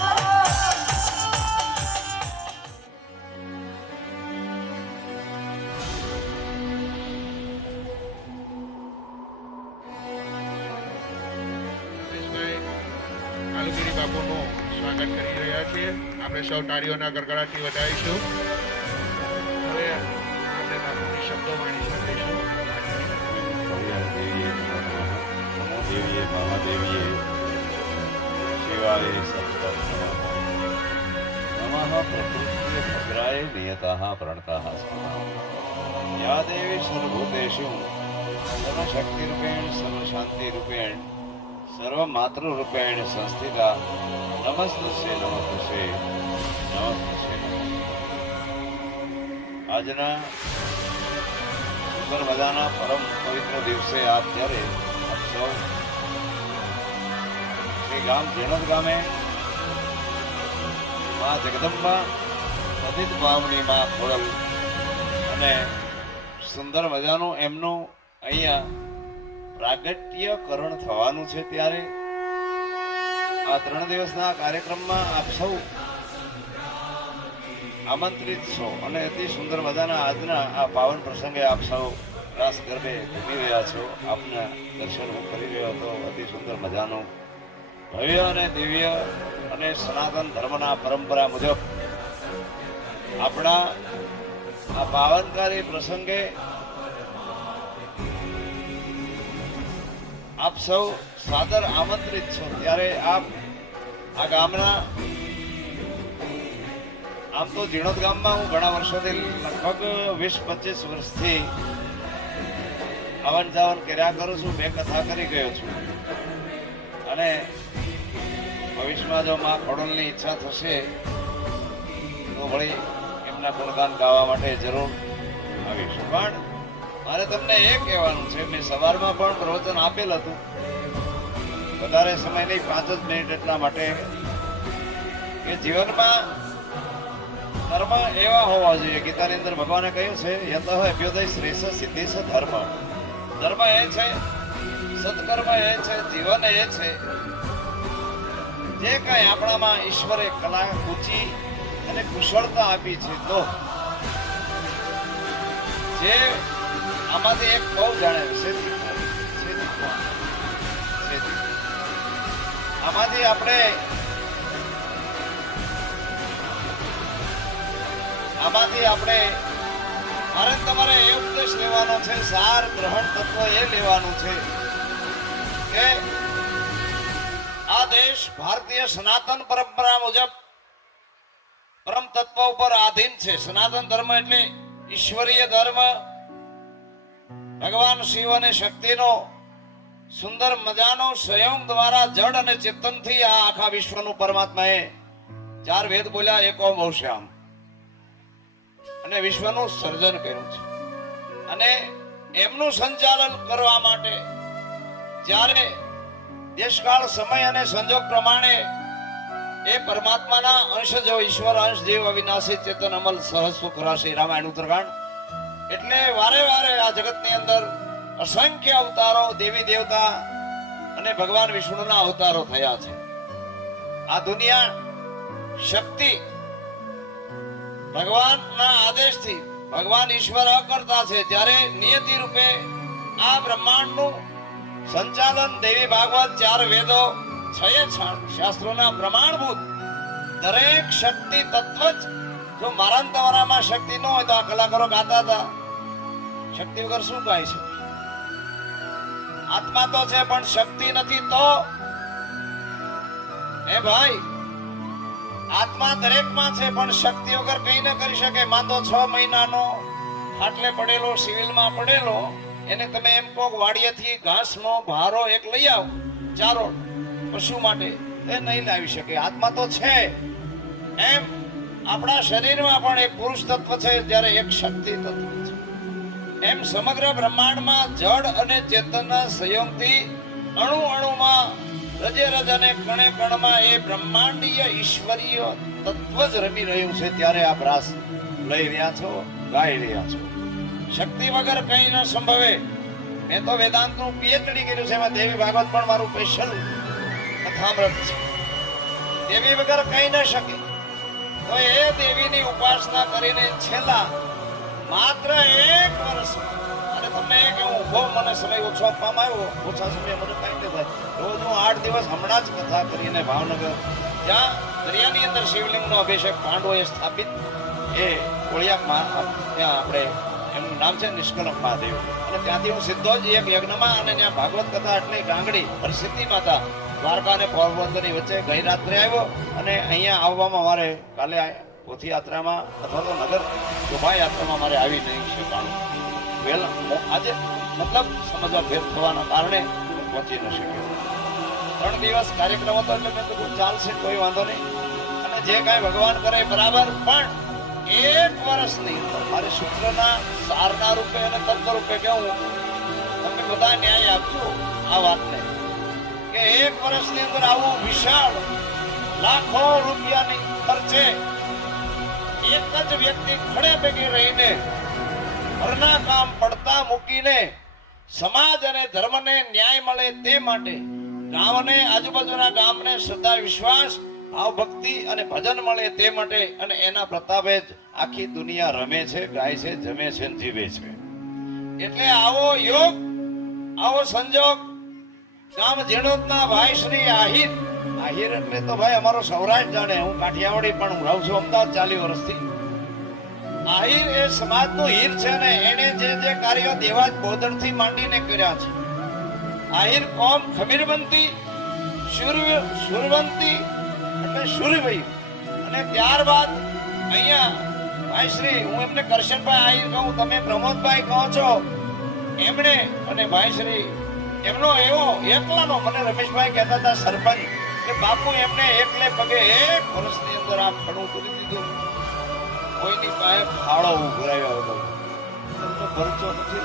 રમેશભાઈ કાલુગીરી બાપુનું સ્વાગત કરી રહ્યા છીએ. આપણે સૌ તાળીઓના ગડગડાટથી વધાવીશું. હવે આપણે બાપુની શબ્દો વાણી સાંભળીશું. દેવીએ નમો દેવીએ મહાદેવીએ શિવાય સત્તમ નમઃ પ્રકૃતિએ ભદ્રાય નિયતઃ પ્રણતઃ યા દેવી સર્વભૂતેષુ સર્વશક્તિરૂપેણ સર્વશાંતિરૂપેણ સર્વમાતૃરૂપેણ સંસ્થિતા નમસ્તુસ્ય નમસ્તુસ્ય નમસ્તુસ્ય. આજના સુંદર મજાના પરમ પવિત્ર દિવસે આપ જ્યારે આપ સૌ શ્રી ગામ ઝીણોદ ગામે મા જગદંબા પતિત પાવની મા ખોડલ અને સુંદર મજાનું એમનું અહીંયા પ્રાગટ્યકરણ થવાનું છે ત્યારે આ 3 દિવસના કાર્યક્રમમાં આપ સૌ આમંત્રિત છો અને અતિ સુંદર મજાના આજના આ પાવન પ્રસંગે આપ સૌ રાસ ગરબે ઘૂમી રહ્યા છો. આપના દર્શન હું કરી રહ્યો હતો. અતિ સુંદર મજાનું ભવ્ય અને દિવ્ય અને સનાતન ધર્મના પરંપરા મુજબ આપણા આ પાવનકારી પ્રસંગે આપ સૌ સાદર આમંત્રિત છો. ત્યારે આપ આ ગામના આમ તો ઝીણોદ ગામમાં હું ઘણા વર્ષોથી લગભગ 20-25 વર્ષથી આવન જાવન કર્યા કરું છું. 2 કથા કરી ગયો છું અને ભવિષ્યમાં જો મા ખોડલની ઈચ્છા થશે તો વળી એમના ગુણગાન ગાવા માટે જરૂર આવીશ. પણ મારે તમને એ કહેવાનું છે, મેં સવારમાં પણ પ્રવચન આપેલ હતું, વધારે સમય નહીં, 5 જ મિનિટ એટલા માટે કે જીવનમાં કર્મ એવા હોવા જોઈએ. ગીતાની અંદર ભગવાને કહ્યું છે યતઃ અભ્યુદય શ્રેષ્ઠ સિદ્ધિશ ધર્મ. ધર્મ એ છે, સત્કર્મ એ છે, જીવન એ છે જે કઈ આપણામાં ઈશ્વરે કલા ઊંચી અને કુશળતા આપી છે. તો જે આમાંથી એક બહુ જાણે છે, આમાંથી આપણે મારે તમારે એ ઉપદેશ લેવાનો છે, સાર ગ્રહણ તત્વ એ લેવાનું છે કે આ દેશ ભારતીય સનાતન પરંપરા મુજબ પરમ તત્વ ઉપર આધીન છે. સનાતન ધર્મ એટલે ઈશ્વરીય ધર્મ, ભગવાન શિવ અને શક્તિનો સુંદર મજાનો સંયોગ દ્વારા જડ અને ચેતનથી આ આખા વિશ્વનું પરમાત્માએ 4 વેદ બોલ્યા, એકો બહુશ્યામ, અને વિશ્વનું સર્જન કર્યું છે. અને એમનું સંચાલન કરવા માટે જ્યારે દેશકાળ સમય અને સંજોગ પ્રમાણે એ પરમાત્માના અંશ જેવો ઈશ્વર અંશ જેવો અવિનાશી ચેતન અમલ સહજ સુખ રાશિ રામાયણ ઉત્તરકાંડ. એટલે વારે વારે આ જગતની અંદર અસંખ્ય અવતારો દેવી દેવતા અને ભગવાન વિષ્ણુના અવતારો થયા છે. આ દુનિયા શક્તિ ભગવાનના આદેશથી ભગવાન ઈશ્વર અકર્તા છે, ત્યારે નિયતિ રૂપે આ બ્રહ્માંડનું સંચાલન દેવી ભાગવત 4 વેદો 6 શાસ્ત્રોના પ્રમાણભૂત દરેક શક્તિ તત્વ જ જો મારા ને તમારામાં શક્તિ ન હોય તો આ કલાકારો ગાતા હતા શક્તિ વગર શું ગાય છે? આત્મા તો છે પણ શક્તિ નથી તો એ ભાઈ આત્મા દરેકમાં છે પણ શક્તિ વગર કંઈ ન કરી શકે. માંદો 6 મહિનાનો ખાટલે પડેલો સિવિલમાં પડેલો એને તમે એમ કહો વાડિયાથી ઘાસનો ભારો એક લઈ આવ ચારો પશુ માટે, એ નહીં લાવી શકે. આત્મા તો છે. એમ આપણા શરીરમાં પણ એક પુરુષ તત્વ છે જ્યારે એક શક્તિ તત્વ છે. એમ સમગ્ર બ્રહ્માંડમાં જળ અને ચેતનના સંયોગથી અણુ અણુમાં રજે રજ અને કણે કણમાં એ બ્રહ્માંડીય ઈશ્વરીય તત્વ જ રમી રહ્યું છે. ત્યારે આપ રાસ લઈ રહ્યા છો, ગાઈ રહ્યા છો. શક્તિ વગર કંઈ ન સંભવે. મેં તો વેદાંતનું પીએચડી કર્યું છે, એમાં દેવી ભાગવત પણ મારું સ્પેશિયલ કથામૃત છે. દેવી વગર કંઈ ન શકે. તો એ દેવીની ઉપાસના કરીને છેલ્લા માત્ર 1 વર્ષ અને તમને કે હું ઉભો મને સમય ઓછો આપવામાં આવ્યો, ઓછા સમય મને કાંઈ નહીં થાય. રોજ હું 8 દિવસ હમણાં જ કથા કરીને ભાવનગર ત્યાં દરિયાની અંદર શિવલિંગનો અભિષેક પાંડવોએ સ્થાપિત એ કોળિયાકમાં ત્યાં આપણે એમનું નામ છે નિષ્કલંક મહાદેવ, અને ત્યાંથી હું સીધો જ એક યજ્ઞમાં અને ત્યાં ભાગવત કથા એટલે ગાંગડી હરસિદ્ધિ માતા દ્વારકા અને પોરબંદરની વચ્ચે ગઈ રાત્રે આવ્યો. અને અહીંયા આવવામાં મારે કાલે પોથી યાત્રામાં અથવા તો નગર શોભાયાત્રામાં મારે આવી નહીં શકાણું. વહેલા આજે મતલબ સમજવા ફેર થવાના કારણે હું પહોંચી ન શક્યો. 3 દિવસ કાર્યક્રમ હતો એટલે મેં કીધું ચાલશે, કોઈ વાંધો નહીં, અને જે કાંઈ ભગવાન કરે બરાબર. પણ 1 વર્ષની અંદર મારે સૂત્રના સારના રૂપે અને તત્વ રૂપે કેવું તમે બધા ન્યાય આપજો આ વાતને કે 1 વર્ષની અંદર આવું વિશાળ લાખો રૂપિયાની ખર્ચે એક જ વ્યક્તિ ખડે ભેગી રહીને ઘરના કામ પડતા મૂકીને સમાજ અને ધર્મને ન્યાય મળે તે માટે ગામને આજુબાજુના ગામને શ્રદ્ધા વિશ્વાસ ભાવ ભક્તિ અને ભજન મળે તે માટે અને એના પ્રતાપે જ આખી દુનિયા રમે છે, ગાય છે, જમે છે, જીવે છે. એટલે આવો યોગ, આવો સંજોગ ગામ ઝીણોદના ભાઈ શ્રી આહિર એટલે તો ભાઈ અમારો સૌરાષ્ટ્ર જાણે. હું કાઠિયાવાડી પણ હું રહું છું અમદાવાદ 40 વર્ષથી. આહિર એ સમાજનો હીર છે ને એને જે કાર્યો દેવાજ બોધણથી માંડીને કર્યા છે. આહિર કોમ ખમીરબંતી શુરવંતી એટલે શુરભાઈ, અને ત્યારબાદ અહીંયા ભાઈ શ્રી હું એમને કરશનભાઈ આહિર કહું, તમે પ્રમોદભાઈ કહો છો એમણે, અને ભાઈ શ્રી એમનો એવો એકલાનો મને રમેશભાઈ કહેતા હતા સરપંચ કે બાપુ એમને એકલે પગે 1 વર્ષની અંદર આ ખડું કરી દીધું. કોઈની પાસે ફાળો ઉઘરાવ્યો હતો. તમને પરચો નથી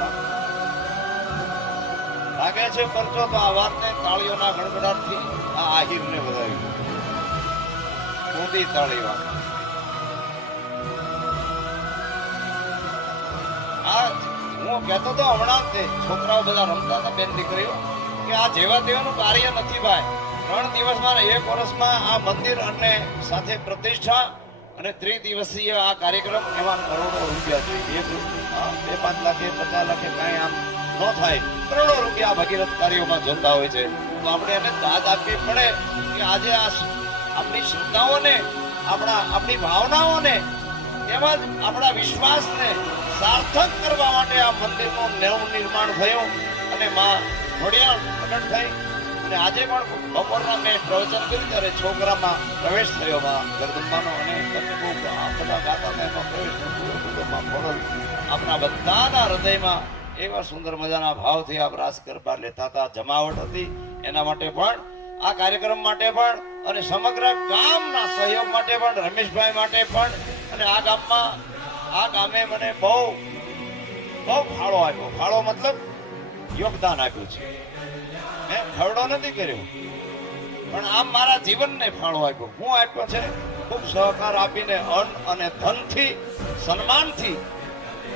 લાગે છે પરચો? તો આ વાતને તાળીઓના ગણગડાટથી આ આહિરને વધાવ્યું. મોદી તાળી વાત. આ હું કહેતો તો હમણાં જ છોકરાઓ બધા રમતા હતા બેન દીકરીઓ કે આ જેવા તેવાનું કાર્ય નથી ભાઈ. 3 દિવસમાં 1 વર્ષમાં આ મંદિર અને સાથે પ્રતિષ્ઠા અને 3 દિવસીય આ કાર્યક્રમ એમાં કરોડો રૂપિયા જોઈએ. 2-5 લાખ 50 લાખ કાંઈ આમ ન થાય, કરોડો રૂપિયા ભગીરથ કાર્યોમાં જતા હોય છે. તો આપણે એને દાદ આપવી પડે કે આજે આ આપણી શ્રદ્ધાઓને આપણી ભાવનાઓને તેમજ આપણા વિશ્વાસને સાર્થક કરવા માટે આ મંદિરનું નવનિર્માણ થયું અને માં ઘોડિયાળ પ્રગટ થઈ. અને આજે પણ બપોરના મેં પ્રવચન કર્યું ત્યારે છોકરામાં પ્રવેશ થયો માં જગદંબાનો, અને તમે બહુ આ બધા ગાતા હતા એમાં પ્રવેશ થયો. આપણા બધાના હૃદયમાં એવા સુંદર મજાના ભાવથી આપ રાસ ગરબા લેતા હતા. જમાવટ હતી એના માટે પણ, આ કાર્યક્રમ માટે પણ, અને સમગ્ર ગામના સહયોગ માટે પણ, રમેશભાઈ માટે પણ, અને આ ગામે મને બહુ ફાળો આપ્યો. ફાળો મતલબ યોગદાન આપ્યું છે. મેં ખરડો નથી કર્યો, પણ આમ મારા જીવનને ફાળો આપ્યો. હું આપ્યો છે ખૂબ સહકાર આપીને અન્ન અને ધનથી, સન્માનથી.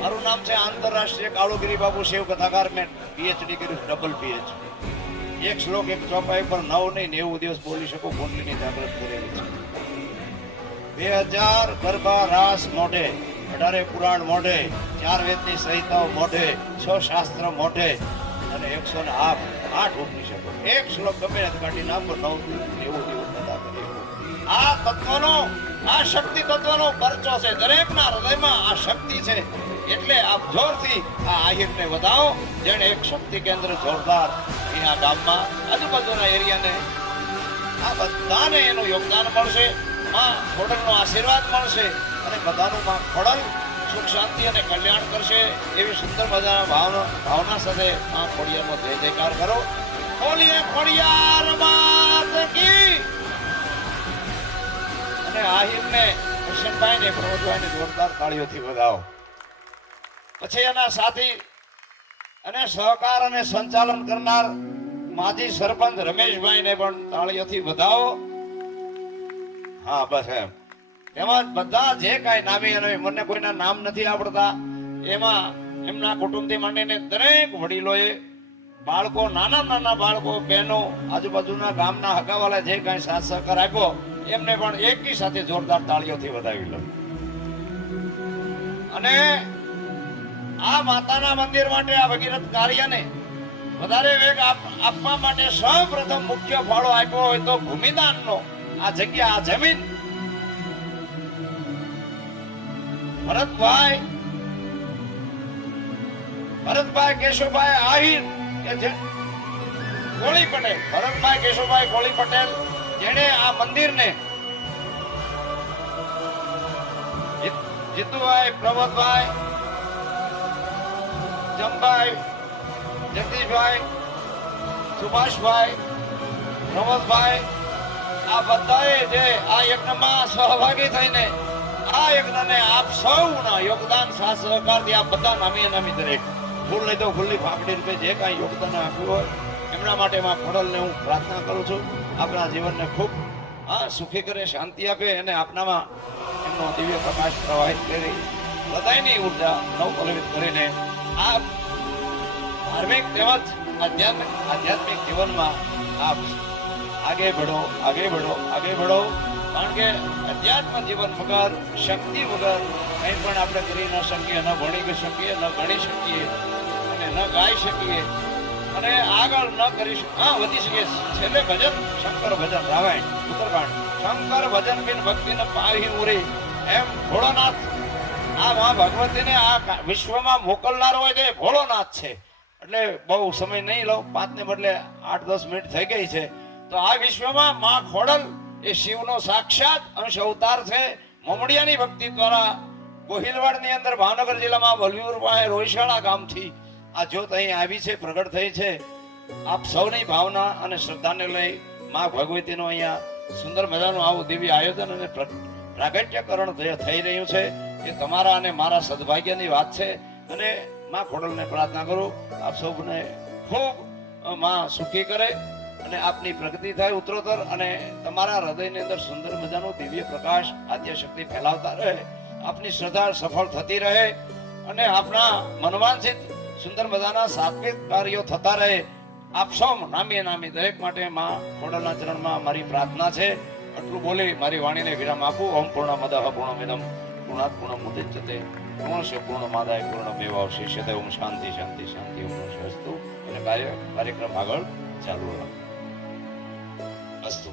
મારું નામ છે આંતરરાષ્ટ્રીય કાળુગીરી બાબુ શિવ કથાકાર. મેં PhD કર્યું, ડબલ PhD. એક શ્લોક એક ચોપાઈ પર 9 નહીં 90 દિવસ બોલી શકું. કુંડલીની જાગૃત કરેલી છે. 2000 ગરબા રાસ મોઢે, 18 પુરાણ મોઢે, 4 વેદની સંહિતાઓ મોઢે, 6 શાસ્ત્ર મોઢે અને 108 ઉપનિષદો. એક શ્લોક ગમે તે કાઢી નાખો, 90 દિવસ કથા કરી. આ તત્વનો, આ શક્તિ તત્વનો પરચો છે. દરેકના હૃદયમાં આ શક્તિ છે. એટલે આપ જોરથી આ આહિરને વધાવો, જેને એક શક્તિ કેન્દ્ર જોરદાર અહીંયા ગામમાં, આજુબાજુના એરિયાને, આ બધાને એનું યોગદાન મળશે. માં ખોડલનો આશીર્વાદ મળશે અને બધાનું માં ખોડલ સુખ શાંતિ અને કલ્યાણ કરશે. એવી સુંદર મજાના ભાવના સાથે માં ખોડિયારનો જય જયકાર કરો. બોલીએ ખોડિયાર માત કી. અને આહિરને, કિશનભાઈને, પ્રમોદભાઈને જોરદાર તાળીઓથી વધાવો. પછી એના સાથી અને સહકાર અને સંચાલન કરનાર માજી સરપંચ રમેશભાઈને પણ તાળીઓથી વધાવો. હા, બસ એમ. એમાં બધા જે કાંઈ નામી અને મને કોઈના નામ નથી આવડતા, એમાં એમના કુટુંબથી માંડીને દરેક વડીલોએ, બાળકો, નાના બાળકો, બહેનો, આજુબાજુના ગામના હગાવાલા જે કાંઈ સાથ સહકાર આપ્યો, એમને પણ એકી સાથે જોરદાર તાળીઓથી વધાવી લો. અને આ માતાના મંદિર માટે, આ ભગીરથ કાર્યને વધારે વેગ આપવા માટે સૌપ્રથમ મુખ્ય ફાળો આપ્યો હોય તો ભૂમિદાનનો. આ જગ્યા, આ જમીન ભરતભાઈ કેશુભાઈ આહિર કે જે ગોળી પટેલ, ભરતભાઈ કેશુભાઈ ગોળી પટેલ, જેણે આ મંદિરને, જીતુભાઈ, પ્રમોદભાઈ, જમભાઈ, જગદીશભાઈ, સુભાષભાઈ, પ્રમોદભાઈ, આ બધાએ જે આ યજ્ઞમાં સહભાગી થઈને આ યજ્ઞને આપ સૌના યોગદાન, સાથ સહકારથી આ બધા નામી અનામી દરેક ફૂલ નહીં તો ફૂલની ફાંકડી રૂપે જે કાંઈ યોગદાન આપ્યું હોય, એમના માટે માં ખોડલને હું પ્રાર્થના કરું છું. આપણા જીવનને ખૂબ સુખી કરે, શાંતિ આપે અને આપનામાં એમનો દિવ્ય પ્રકાશ પ્રવાહિત કરી બધાની ઉર્જા નવકલવિત કરીને આ ધાર્મિક તેમજ આધ્યાત્મિક જીવનમાં આપ આગે बढ़ो, आगे बढ़ो, आगे बढ़ो. કારણ કે અધ્યાત્મ જીવન વગર, શક્તિ વગર કંઈ પણ આપણે કરી ન શકીએ, ન ભણી શકીએ, ન ગણી શકીએ અને ન ગાઈ શકીએ અને આગળ ન કરી શકીએ. હા, વધી શકીએ. છેલ્લે ભજન, શંકર ભજન, રામાયણ, ઉત્તરકાંડ. શંકર ભજન બિન ભક્તિને પાહી ઉરી. એમ ભોળોનાથ, આ મા ભગવતીને આ વિશ્વમાં મોકલનાર હોય તો એ ભોળોનાથ છે. એટલે બહુ સમય નહીં લઉં, 5 ને બદલે 8-10 મિનિટ થઈ ગઈ છે. તો આ વિશ્વમાં માં ખોડલ એ શિવનો સાક્ષાત અંશ અવતાર છે. મોમડિયાની ભક્તિ દ્વારા ગોહિલવાડની અંદર ભાવનગર જિલ્લામાં વલવીપુર પાસે રોયશાળા ગામથી આ જ્યોત અહીં આવી છે, પ્રગટ થઈ છે. આપ સૌની ભાવના અને શ્રદ્ધાને લઈ માં ભગવતીનું અહીંયા સુંદર મજાનું આવું દિવ્ય આયોજન અને પ્રાગટ્યકરણ થઈ રહ્યું છે. એ તમારા અને મારા સદભાગ્યની વાત છે. અને માં ખોડલને પ્રાર્થના કરું આપ સૌને ખૂબ માં સુખી કરે અને આપની પ્રગતિ થાય ઉત્તરોત્તર, અને તમારા હૃદયની અંદર સુંદર મજાનો દિવ્ય પ્રકાશ, આદ્ય શક્તિ ફેલાવતા રહે. આપની શ્રદ્ધા સફળ થતી રહે અને આપના મનવાંછિત સુંદર મજાના સાત્વિક કાર્યો થતા રહે. આપ સૌ નામી દરેક માટે માં ખોડલના ચરણમાં મારી પ્રાર્થના છે. આટલું બોલી મારી વાણીને વિરામ આપું. ઓમ પૂર્ણમદઃ પૂર્ણમિદં પૂર્ણાત પૂર્ણમુદચ્યતે પૂર્ણસ્ય પૂર્ણમાદાય પૂર્ણમેવાવશિષ્યતે. ઓમ શાંતિ શાંતિ શાંતિ. ઓમ નમઃ શિવાય. અને કાર્યક્રમ આગળ ચાલુ રાખો. અસ્તુ.